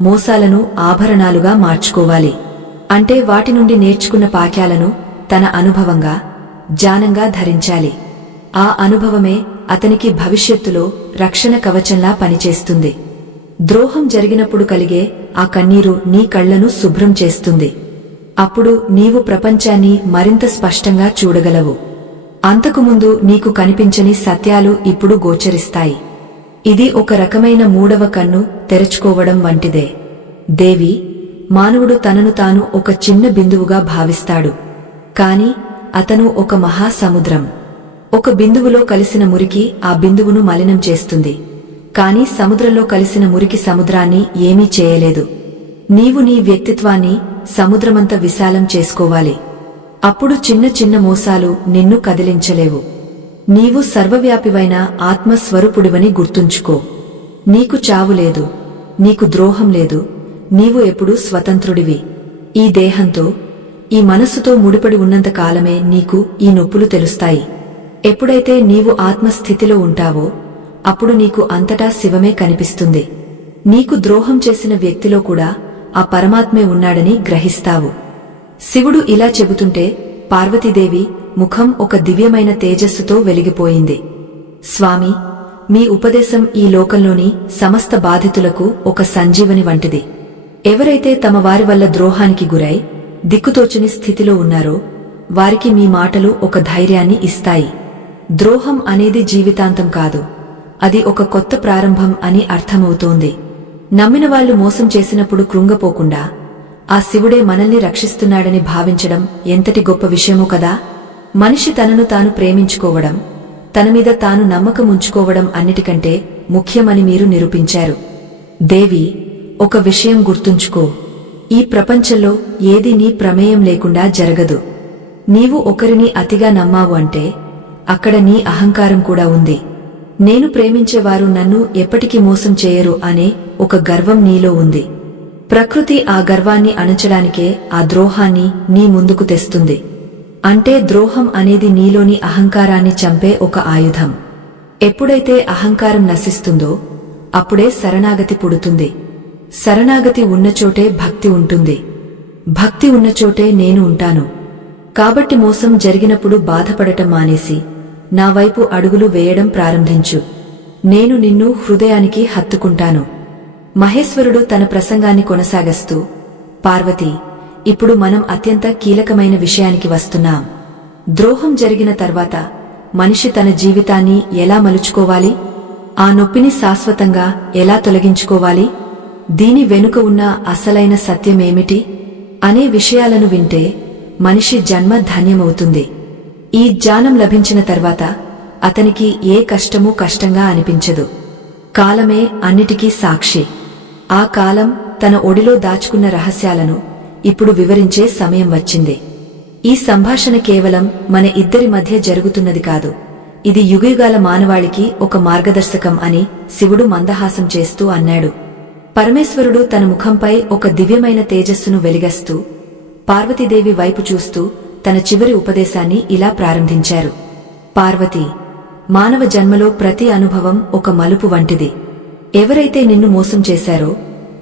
మోసాలను ఆభరణాలుగా మార్చుకోవాలి. అంటే వాటి నుండి నేర్చుకున్న పాఠ్యాలను తన అనుభవంగా, జ్ఞానంగా ధరించాలి. ఆ అనుభవమే అతనికి భవిష్యత్తులో రక్షణ కవచంలా పనిచేస్తుంది. ద్రోహం జరిగినప్పుడు కలిగే ఆ కన్నీరు నీ కళ్లను శుభ్రం చేస్తుంది. అప్పుడు నీవు ప్రపంచాన్ని మరింత స్పష్టంగా చూడగలవు. అంతకుముందు నీకు కనిపించని సత్యాలు ఇప్పుడు గోచరిస్తాయి. ఇది ఒక రకమైన మూడవ కన్ను తెరుచుకోవడం వంటిదే. దేవి, మానవుడు తనను తాను ఒక చిన్న బిందువుగా భావిస్తాడు. కాని అతను ఒక మహాసముద్రం. ఒక బిందువులో కలిసిన మురికి ఆ బిందువును మలినం చేస్తుంది. కాని సముద్రంలో కలిసిన మురికి సముద్రాన్ని ఏమీ చేయలేదు. నీవు నీ వ్యక్తిత్వాన్ని సముద్రమంత విశాలం చేసుకోవాలి. అప్పుడు చిన్న చిన్న మోసాలు నిన్ను కదిలించలేవు. నీవు సర్వవ్యాపివైన ఆత్మస్వరూపుడివని గుర్తుంచుకో. నీకు చావు లేదు, నీకు ద్రోహం లేదు. నీవు ఎప్పుడూ స్వతంత్రుడివి. ఈ దేహంతో, ఈ మనస్సుతో ముడిపడి ఉన్నంత కాలమే నీకు ఈ నొప్పులు తెలుస్తాయి. ఎప్పుడైతే నీవు ఆత్మస్థితిలో ఉంటావో అప్పుడు నీకు అంతటా శివమే కనిపిస్తుంది. నీకు ద్రోహం చేసిన వ్యక్తిలో కూడా ఆ పరమాత్మే ఉన్నాడని గ్రహిస్తావు. శివుడు ఇలా చెబుతుంటే పార్వతీదేవి ముఖం ఒక దివ్యమైన తేజస్సుతో వెలిగిపోయింది. స్వామి, మీ ఉపదేశం ఈ లోకంలోని సమస్త బాధితులకు ఒక సంజీవని వంటిది. ఎవరైతే తమ వారి వల్ల ద్రోహానికి గురై దిక్కుతోచని స్థితిలో ఉన్నారో వారికి మీ మాటలు ఒక ధైర్యాన్ని ఇస్తాయి. ద్రోహం అనేది జీవితాంతం కాదు, అది ఒక కొత్త ప్రారంభం అని అర్థమవుతోంది. నమ్మిన వాళ్లు మోసం చేసినప్పుడు కృంగపోకుండా ఆ శివుడే మనల్ని రక్షిస్తున్నాడని భావించడం ఎంతటి గొప్ప విషయమో కదా. మనిషి తనను తాను ప్రేమించుకోవడం, తనమీద తాను నమ్మకముంచుకోవడం అన్నిటికంటే ముఖ్యమని మీరు నిరూపించారు. దేవి, ఒక విషయం గుర్తుంచుకో, ఈ ప్రపంచంలో ఏదీ నీ ప్రమేయం లేకుండా జరగదు. నీవు ఒకరిని అతిగా నమ్మావు అంటే అక్కడ నీ అహంకారం కూడా ఉంది. నేను ప్రేమించేవారు నన్ను ఎప్పటికీ మోసం చేయరు అనే ఒక గర్వం నీలో ఉంది. ప్రకృతి ఆ గర్వాన్ని అణచడానికే ఆ ద్రోహాన్ని నీ ముందుకు తెస్తుంది. అంటే ద్రోహం అనేది నీలోని అహంకారాన్ని చంపే ఒక ఆయుధం. ఎప్పుడైతే అహంకారం నశిస్తుందో అప్పుడే శరణాగతి పుడుతుంది. శరణాగతి ఉన్నచోటే భక్తి ఉంటుంది. భక్తి ఉన్నచోటే నేను ఉంటాను. కాబట్టి మోసం జరిగినప్పుడు బాధపడటం మానేసి నా వైపు అడుగులు వేయడం ప్రారంభించు. నేను నిన్ను హృదయానికి హత్తుకుంటాను. మహేశ్వరుడు తన ప్రసంగాన్ని కొనసాగిస్తూ, పార్వతీ, ఇప్పుడు మనం అత్యంత కీలకమైన విషయానికి వస్తున్నాం. ద్రోహం జరిగిన తర్వాత మనిషి తన జీవితాన్ని ఎలా మలుచుకోవాలి? ఆ నొప్పిని శాశ్వతంగా ఎలా తొలగించుకోవాలి? దీని వెనుక ఉన్న అసలైన సత్యమేమిటి అనే విషయాలను వింటే మనిషి జన్మ ధన్యమవుతుంది. ఈ జ్ఞానం లభించిన తర్వాత అతనికి ఏ కష్టమూ కష్టంగా అనిపించదు. కాలమే అన్నిటికీ సాక్షి. ఆ కాలం తన ఒడిలో దాచుకున్న రహస్యాలను ఇప్పుడు వివరించే సమయం వచ్చింది. ఈ సంభాషణ కేవలం మన ఇద్దరి మధ్య జరుగుతున్నది కాదు, ఇది యుగయుగాల మానవాళికి ఒక మార్గదర్శకం అని శివుడు మందహాసం చేస్తూ అన్నాడు. పరమేశ్వరుడు తన ముఖంపై ఒక దివ్యమైన తేజస్సును వెలిగస్తూ పార్వతీదేవి వైపు చూస్తూ తన చివరి ఉపదేశాన్ని ఇలా ప్రారంభించారు. పార్వతీ, మానవ జన్మలో ప్రతి అనుభవం ఒక మలుపు వంటిది. ఎవరైతే నిన్ను మోసం చేశారో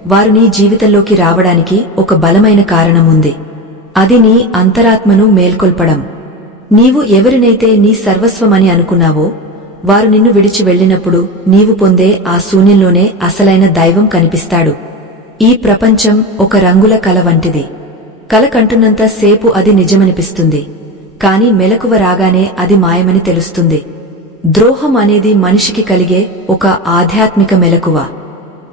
వారు నీ జీవితంలోకి రావడానికి ఒక బలమైన కారణముంది. అది నీ అంతరాత్మను మేల్కొల్పడం. నీవు ఎవరినైతే నీ సర్వస్వమని అనుకున్నావో వారు నిన్ను విడిచి వెళ్లినప్పుడు నీవు పొందే ఆ శూన్యంలోనే అసలైన దైవం కనిపిస్తాడు. ఈ ప్రపంచం ఒక రంగుల కల వంటిది. కల కంటున్నంత సేపు అది నిజమనిపిస్తుంది, కాని మెలకువ రాగానే అది మాయమని తెలుస్తుంది. ద్రోహం అనేది మనిషికి కలిగే ఒక ఆధ్యాత్మిక మెలకువ.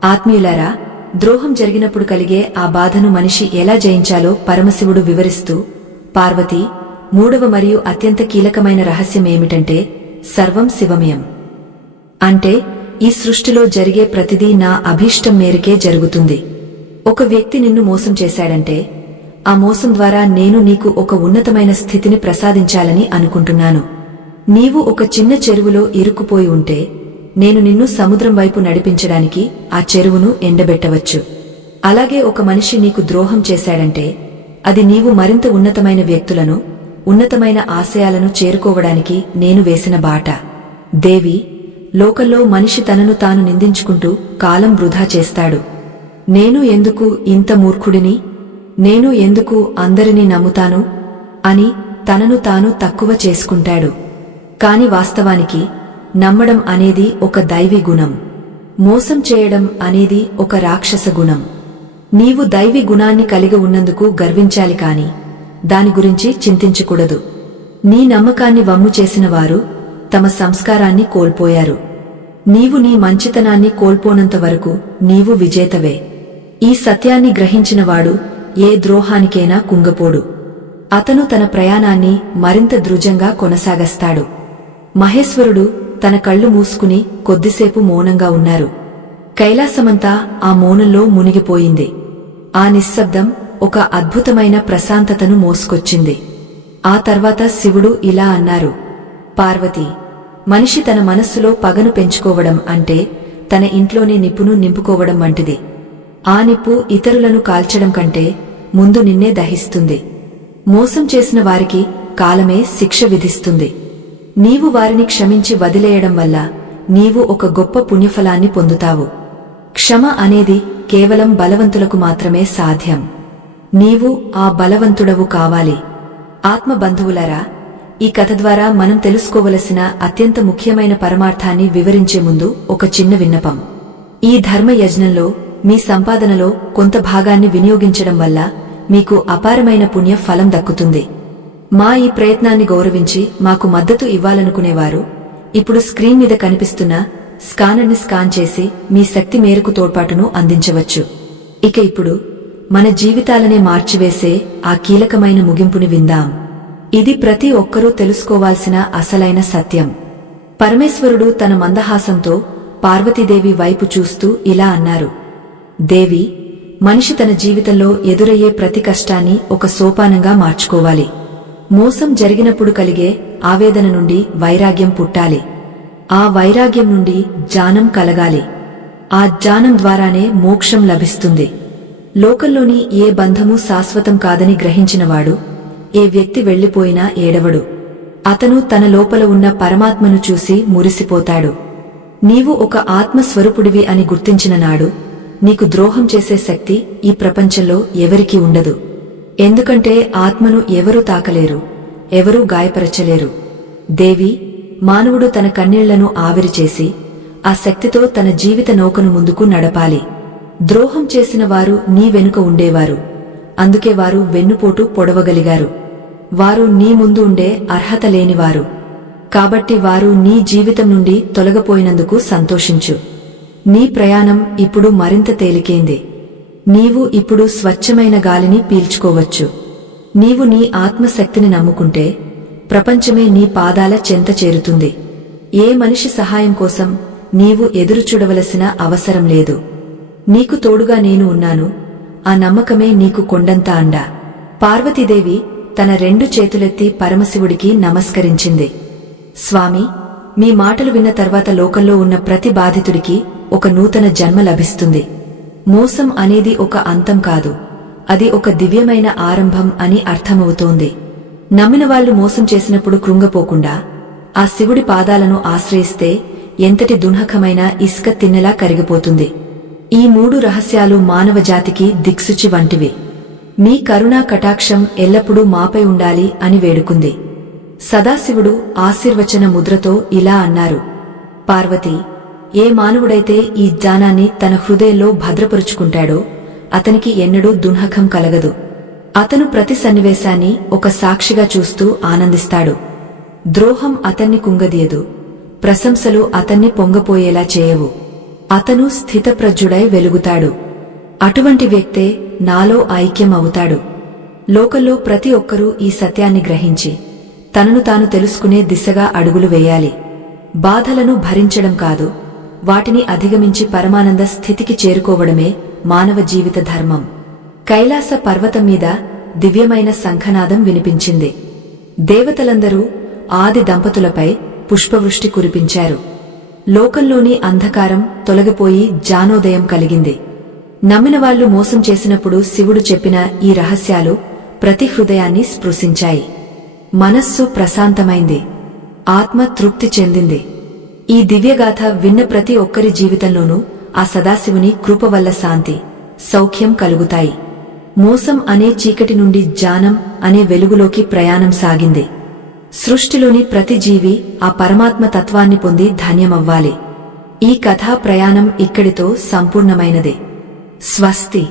ఆత్మీయులారా, ద్రోహం జరిగినప్పుడు కలిగే ఆ బాధను మనిషి ఎలా జయించాలో పరమశివుడు వివరిస్తూ, పార్వతీ, మూడవ మరియు అత్యంత కీలకమైన రహస్యమేమిటంటే సర్వం శివమయం. అంటే ఈ సృష్టిలో జరిగే ప్రతిదీ నా అభీష్టం మేరకే జరుగుతుంది. ఒక వ్యక్తి నిన్ను మోసం చేశాడంటే ఆ మోసం ద్వారా నేను నీకు ఒక ఉన్నతమైన స్థితిని ప్రసాదించాలని అనుకుంటున్నాను. నీవు ఒక చిన్న చెరువులో ఇరుక్కుపోయి ఉంటే నేను నిన్ను సముద్రం వైపు నడిపించడానికి ఆ చెరువును ఎండబెట్టవచ్చు. అలాగే ఒక మనిషి నీకు ద్రోహం చేశాడంటే అది నీవు మరింత ఉన్నతమైన వ్యక్తులను, ఉన్నతమైన ఆశయాలను చేరుకోవడానికి నేను వేసిన బాట. దేవి, లోకంలో మనిషి తనను తాను నిందించుకుంటూ కాలం వృధా చేస్తాడు. నేను ఎందుకు ఇంత మూర్ఖుడిని, నేను ఎందుకు అందరినీ నమ్ముతాను అని తనను తాను తక్కువ చేసుకుంటాడు. కాని వాస్తవానికి నమ్మడం అనేది ఒక దైవీ గుణం, మోసం చేయడం అనేది ఒక రాక్షస గుణం. నీవు దైవీ గుణాన్ని కలిగి ఉన్నందుకు గర్వించాలి కాని దాని గురించి చింతించకూడదు. నీ నమ్మకాన్ని వమ్ము చేసిన వారు తమ సంస్కారాన్ని కోల్పోయారు. నీవు నీ మంచితనాన్ని కోల్పోనంత వరకు నీవు విజేతవే. ఈ సత్యాన్ని గ్రహించినవాడు ఏ ద్రోహానికైనా కుంగపోడు. అతను తన ప్రయాణాన్ని మరింత దృఢంగా కొనసాగస్తాడు. మహేశ్వరుడు తన కళ్ళు మూసుకుని కొద్దిసేపు మౌనంగా ఉన్నారు. కైలాసమంతా ఆ మౌనంలో మునిగిపోయింది. ఆ నిశ్శబ్దం ఒక అద్భుతమైన ప్రశాంతతను మోసుకొచ్చింది. ఆ తర్వాత శివుడు ఇలా అన్నారు, పార్వతీ, మనిషి తన మనస్సులో పగను పెంచుకోవడం అంటే తన ఇంట్లోనే నిప్పును నింపుకోవడం వంటిది. ఆ నిప్పు ఇతరులను కాల్చడం కంటే ముందు నిన్నే దహిస్తుంది. మోసం చేసిన వారికి కాలమే శిక్ష విధిస్తుంది. నీవు వారిని క్షమించి వదిలేయడం వల్ల నీవు ఒక గొప్ప పుణ్యఫలాన్ని పొందుతావు. క్షమ అనేది కేవలం బలవంతులకు మాత్రమే సాధ్యం. నీవు ఆ బలవంతుడవు కావాలి. ఆత్మ బంధువులారా, ఈ కథ ద్వారా మనం తెలుసుకోవలసిన అత్యంత ముఖ్యమైన పరమార్థాన్ని వివరించే ముందు ఒక చిన్న విన్నపం. ఈ ధర్మ యజ్ఞంలో మీ సంపాదనలో కొంత భాగాన్ని వినియోగించడం వల్ల మీకు అపారమైన పుణ్య ఫలం దక్కుతుంది. మా ఈ ప్రయత్నాన్ని గౌరవించి మాకు మద్దతు ఇవ్వాలనుకునేవారు ఇప్పుడు స్క్రీన్ మీద కనిపిస్తున్న స్కానర్ని స్కాన్ చేసి మీ శక్తి మేరకు తోడ్పాటును అందించవచ్చు. ఇక ఇప్పుడు మన జీవితాలనే మార్చివేసే ఆ కీలకమైన ముగింపుని విందాం. ఇది ప్రతి ఒక్కరూ తెలుసుకోవాల్సిన అసలైన సత్యం. పరమేశ్వరుడు తన మందహాసంతో పార్వతీదేవి వైపు చూస్తూ ఇలా అన్నారు, దేవి, మనిషి తన జీవితంలో ఎదురయ్యే ప్రతి కష్టాన్ని ఒక సోపానంగా మార్చుకోవాలి. మోసం జరిగినప్పుడు కలిగే ఆవేదన నుండి వైరాగ్యం పుట్టాలి. ఆ వైరాగ్యం నుండి జ్ఞానం కలగాలి. ఆ జ్ఞానం ద్వారానే మోక్షం లభిస్తుంది. లోకంలోని ఏ బంధమూ శాశ్వతం కాదని గ్రహించినవాడు ఏ వ్యక్తి వెళ్లిపోయినా ఏడవడు. అతను తన లోపల ఉన్న పరమాత్మను చూసి మురిసిపోతాడు. నీవు ఒక ఆత్మస్వరూపుడివి అని గుర్తించిన నాడు నీకు ద్రోహం చేసే శక్తి ఈ ప్రపంచంలో ఎవరికీ ఉండదు. ఎందుకంటే ఆత్మను ఎవరూ తాకలేరు, ఎవరూ గాయపరచలేరు. దేవి, మానవుడు తన కన్నీళ్లను ఆవిరిచేసి ఆ శక్తితో తన జీవిత నౌకను ముందుకు నడపాలి. ద్రోహం చేసిన వారు నీ వెనుక ఉండేవారు. అందుకే వారు వెన్నుపోటు పొడవగలిగారు. వారు నీ ముందు ఉండే అర్హత లేనివారు. కాబట్టి వారు నీ జీవితం నుండి తొలగిపోయినందుకు సంతోషించు. నీ ప్రయాణం ఇప్పుడు మరింత తేలికైంది. నీవు ఇప్పుడు స్వచ్ఛమైన గాలిని పీల్చుకోవచ్చు. నీవు నీ ఆత్మశక్తిని నమ్ముకుంటే ప్రపంచమే నీ పాదాల చెంత చేరుతుంది. ఏ మనిషి సహాయం కోసం నీవు ఎదురుచూడవలసిన అవసరం లేదు. నీకు తోడుగా నేను ఉన్నాను. ఆ నమ్మకమే నీకు కొండంత అండ. పార్వతీదేవి తన 2 చేతులెత్తి పరమశివుడికి నమస్కరించింది. స్వామి, మీ మాటలు విన్న తర్వాత లోకంలో ఉన్న ప్రతి బాధితుడికి ఒక నూతన జన్మ లభిస్తుంది. మోసం అనేది ఒక అంతం కాదు, అది ఒక దివ్యమైన ఆరంభం అని అర్థమవుతోంది. నమ్మిన వాళ్లు మోసం చేసినప్పుడు కృంగపోకుండా ఆ శివుడి పాదాలను ఆశ్రయిస్తే ఎంతటి దున్హకమైన ఇసుక తిన్నెలా కరిగిపోతుంది. ఈ 3 రహస్యాలు మానవ జాతికి దిక్సూచి వంటివి. మీ కరుణా కటాక్షం ఎల్లప్పుడూ మాపై ఉండాలి అని వేడుకుంది. సదాశివుడు ఆశీర్వచన ముద్రతో ఇలా అన్నారు, పార్వతి, ఏ మానవుడైతే ఈ జ్ఞానాన్ని తన హృదయంలో భద్రపరుచుకుంటాడో అతనికి ఎన్నడూ దున్హకం కలగదు. అతను ప్రతి సన్నివేశాన్ని ఒక సాక్షిగా చూస్తూ ఆనందిస్తాడు. ద్రోహం అతన్ని కుంగదీయదు, ప్రశంసలు అతన్ని పొంగపోయేలా చేయవు. అతను స్థితప్రజ్ఞుడై వెలుగుతాడు. అటువంటి వ్యక్తే నాలో ఐక్యం అవుతాడు. లోకంలో ప్రతి ఒక్కరూ ఈ సత్యాన్ని గ్రహించి తనను తాను తెలుసుకునే దిశగా అడుగులు వేయాలి. బాధలను భరించడం కాదు, వాటిని అధిగమించి పరమానంద స్థితికి చేరుకోవడమే మానవ జీవిత ధర్మం. కైలాస పర్వతం మీద దివ్యమైన శంఖనాదం వినిపించింది. దేవతలందరూ ఆది దంపతులపై పుష్పవృష్టి కురిపించారు. లోకంలోని అంధకారం తొలగిపోయి జ్ఞానోదయం కలిగింది. నమ్మినవాళ్లు మోసం చేసినప్పుడు శివుడు చెప్పిన ఈ రహస్యాలు ప్రతి హృదయాన్ని స్పృశించాయి. మనస్సు ప్రశాంతమైంది, ఆత్మ తృప్తి చెందింది. ఈ దివ్యగాథ విన్న ప్రతి ఒక్కరి జీవితంలోనూ ఆ సదాశివుని కృప వల్ల శాంతి, సౌఖ్యం కలుగుతాయి. మోసం అనే చీకటి నుండి జ్ఞానం అనే వెలుగులోకి ప్రయాణం సాగింది. సృష్టిలోని ప్రతి జీవి ఆ పరమాత్మ తత్వాన్ని పొంది ధన్యమవ్వాలి. ఈ కథా ప్రయాణం ఇక్కడితో సంపూర్ణమైనదే. స్వస్తి.